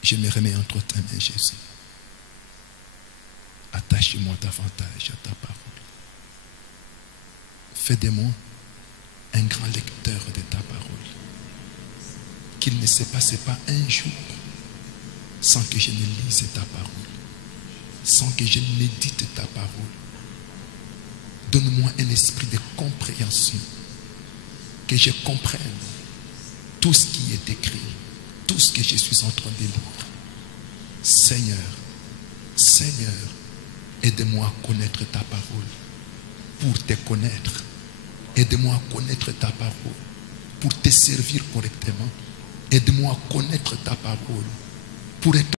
Je me remets entre ta main, Jésus. Attache-moi davantage à ta parole. Fais de moi un grand lecteur de ta parole. Qu'il ne se passe pas un jour sans que je ne lise ta parole, sans que je ne médite ta parole. Donne-moi un esprit de compréhension, que je comprenne tout ce qui est écrit, tout ce que je suis en train de lire. Seigneur, Seigneur, aide-moi à connaître ta parole. Pour te connaître, aide-moi à connaître ta parole. Pour te servir correctement, aide-moi à connaître ta parole. Pour être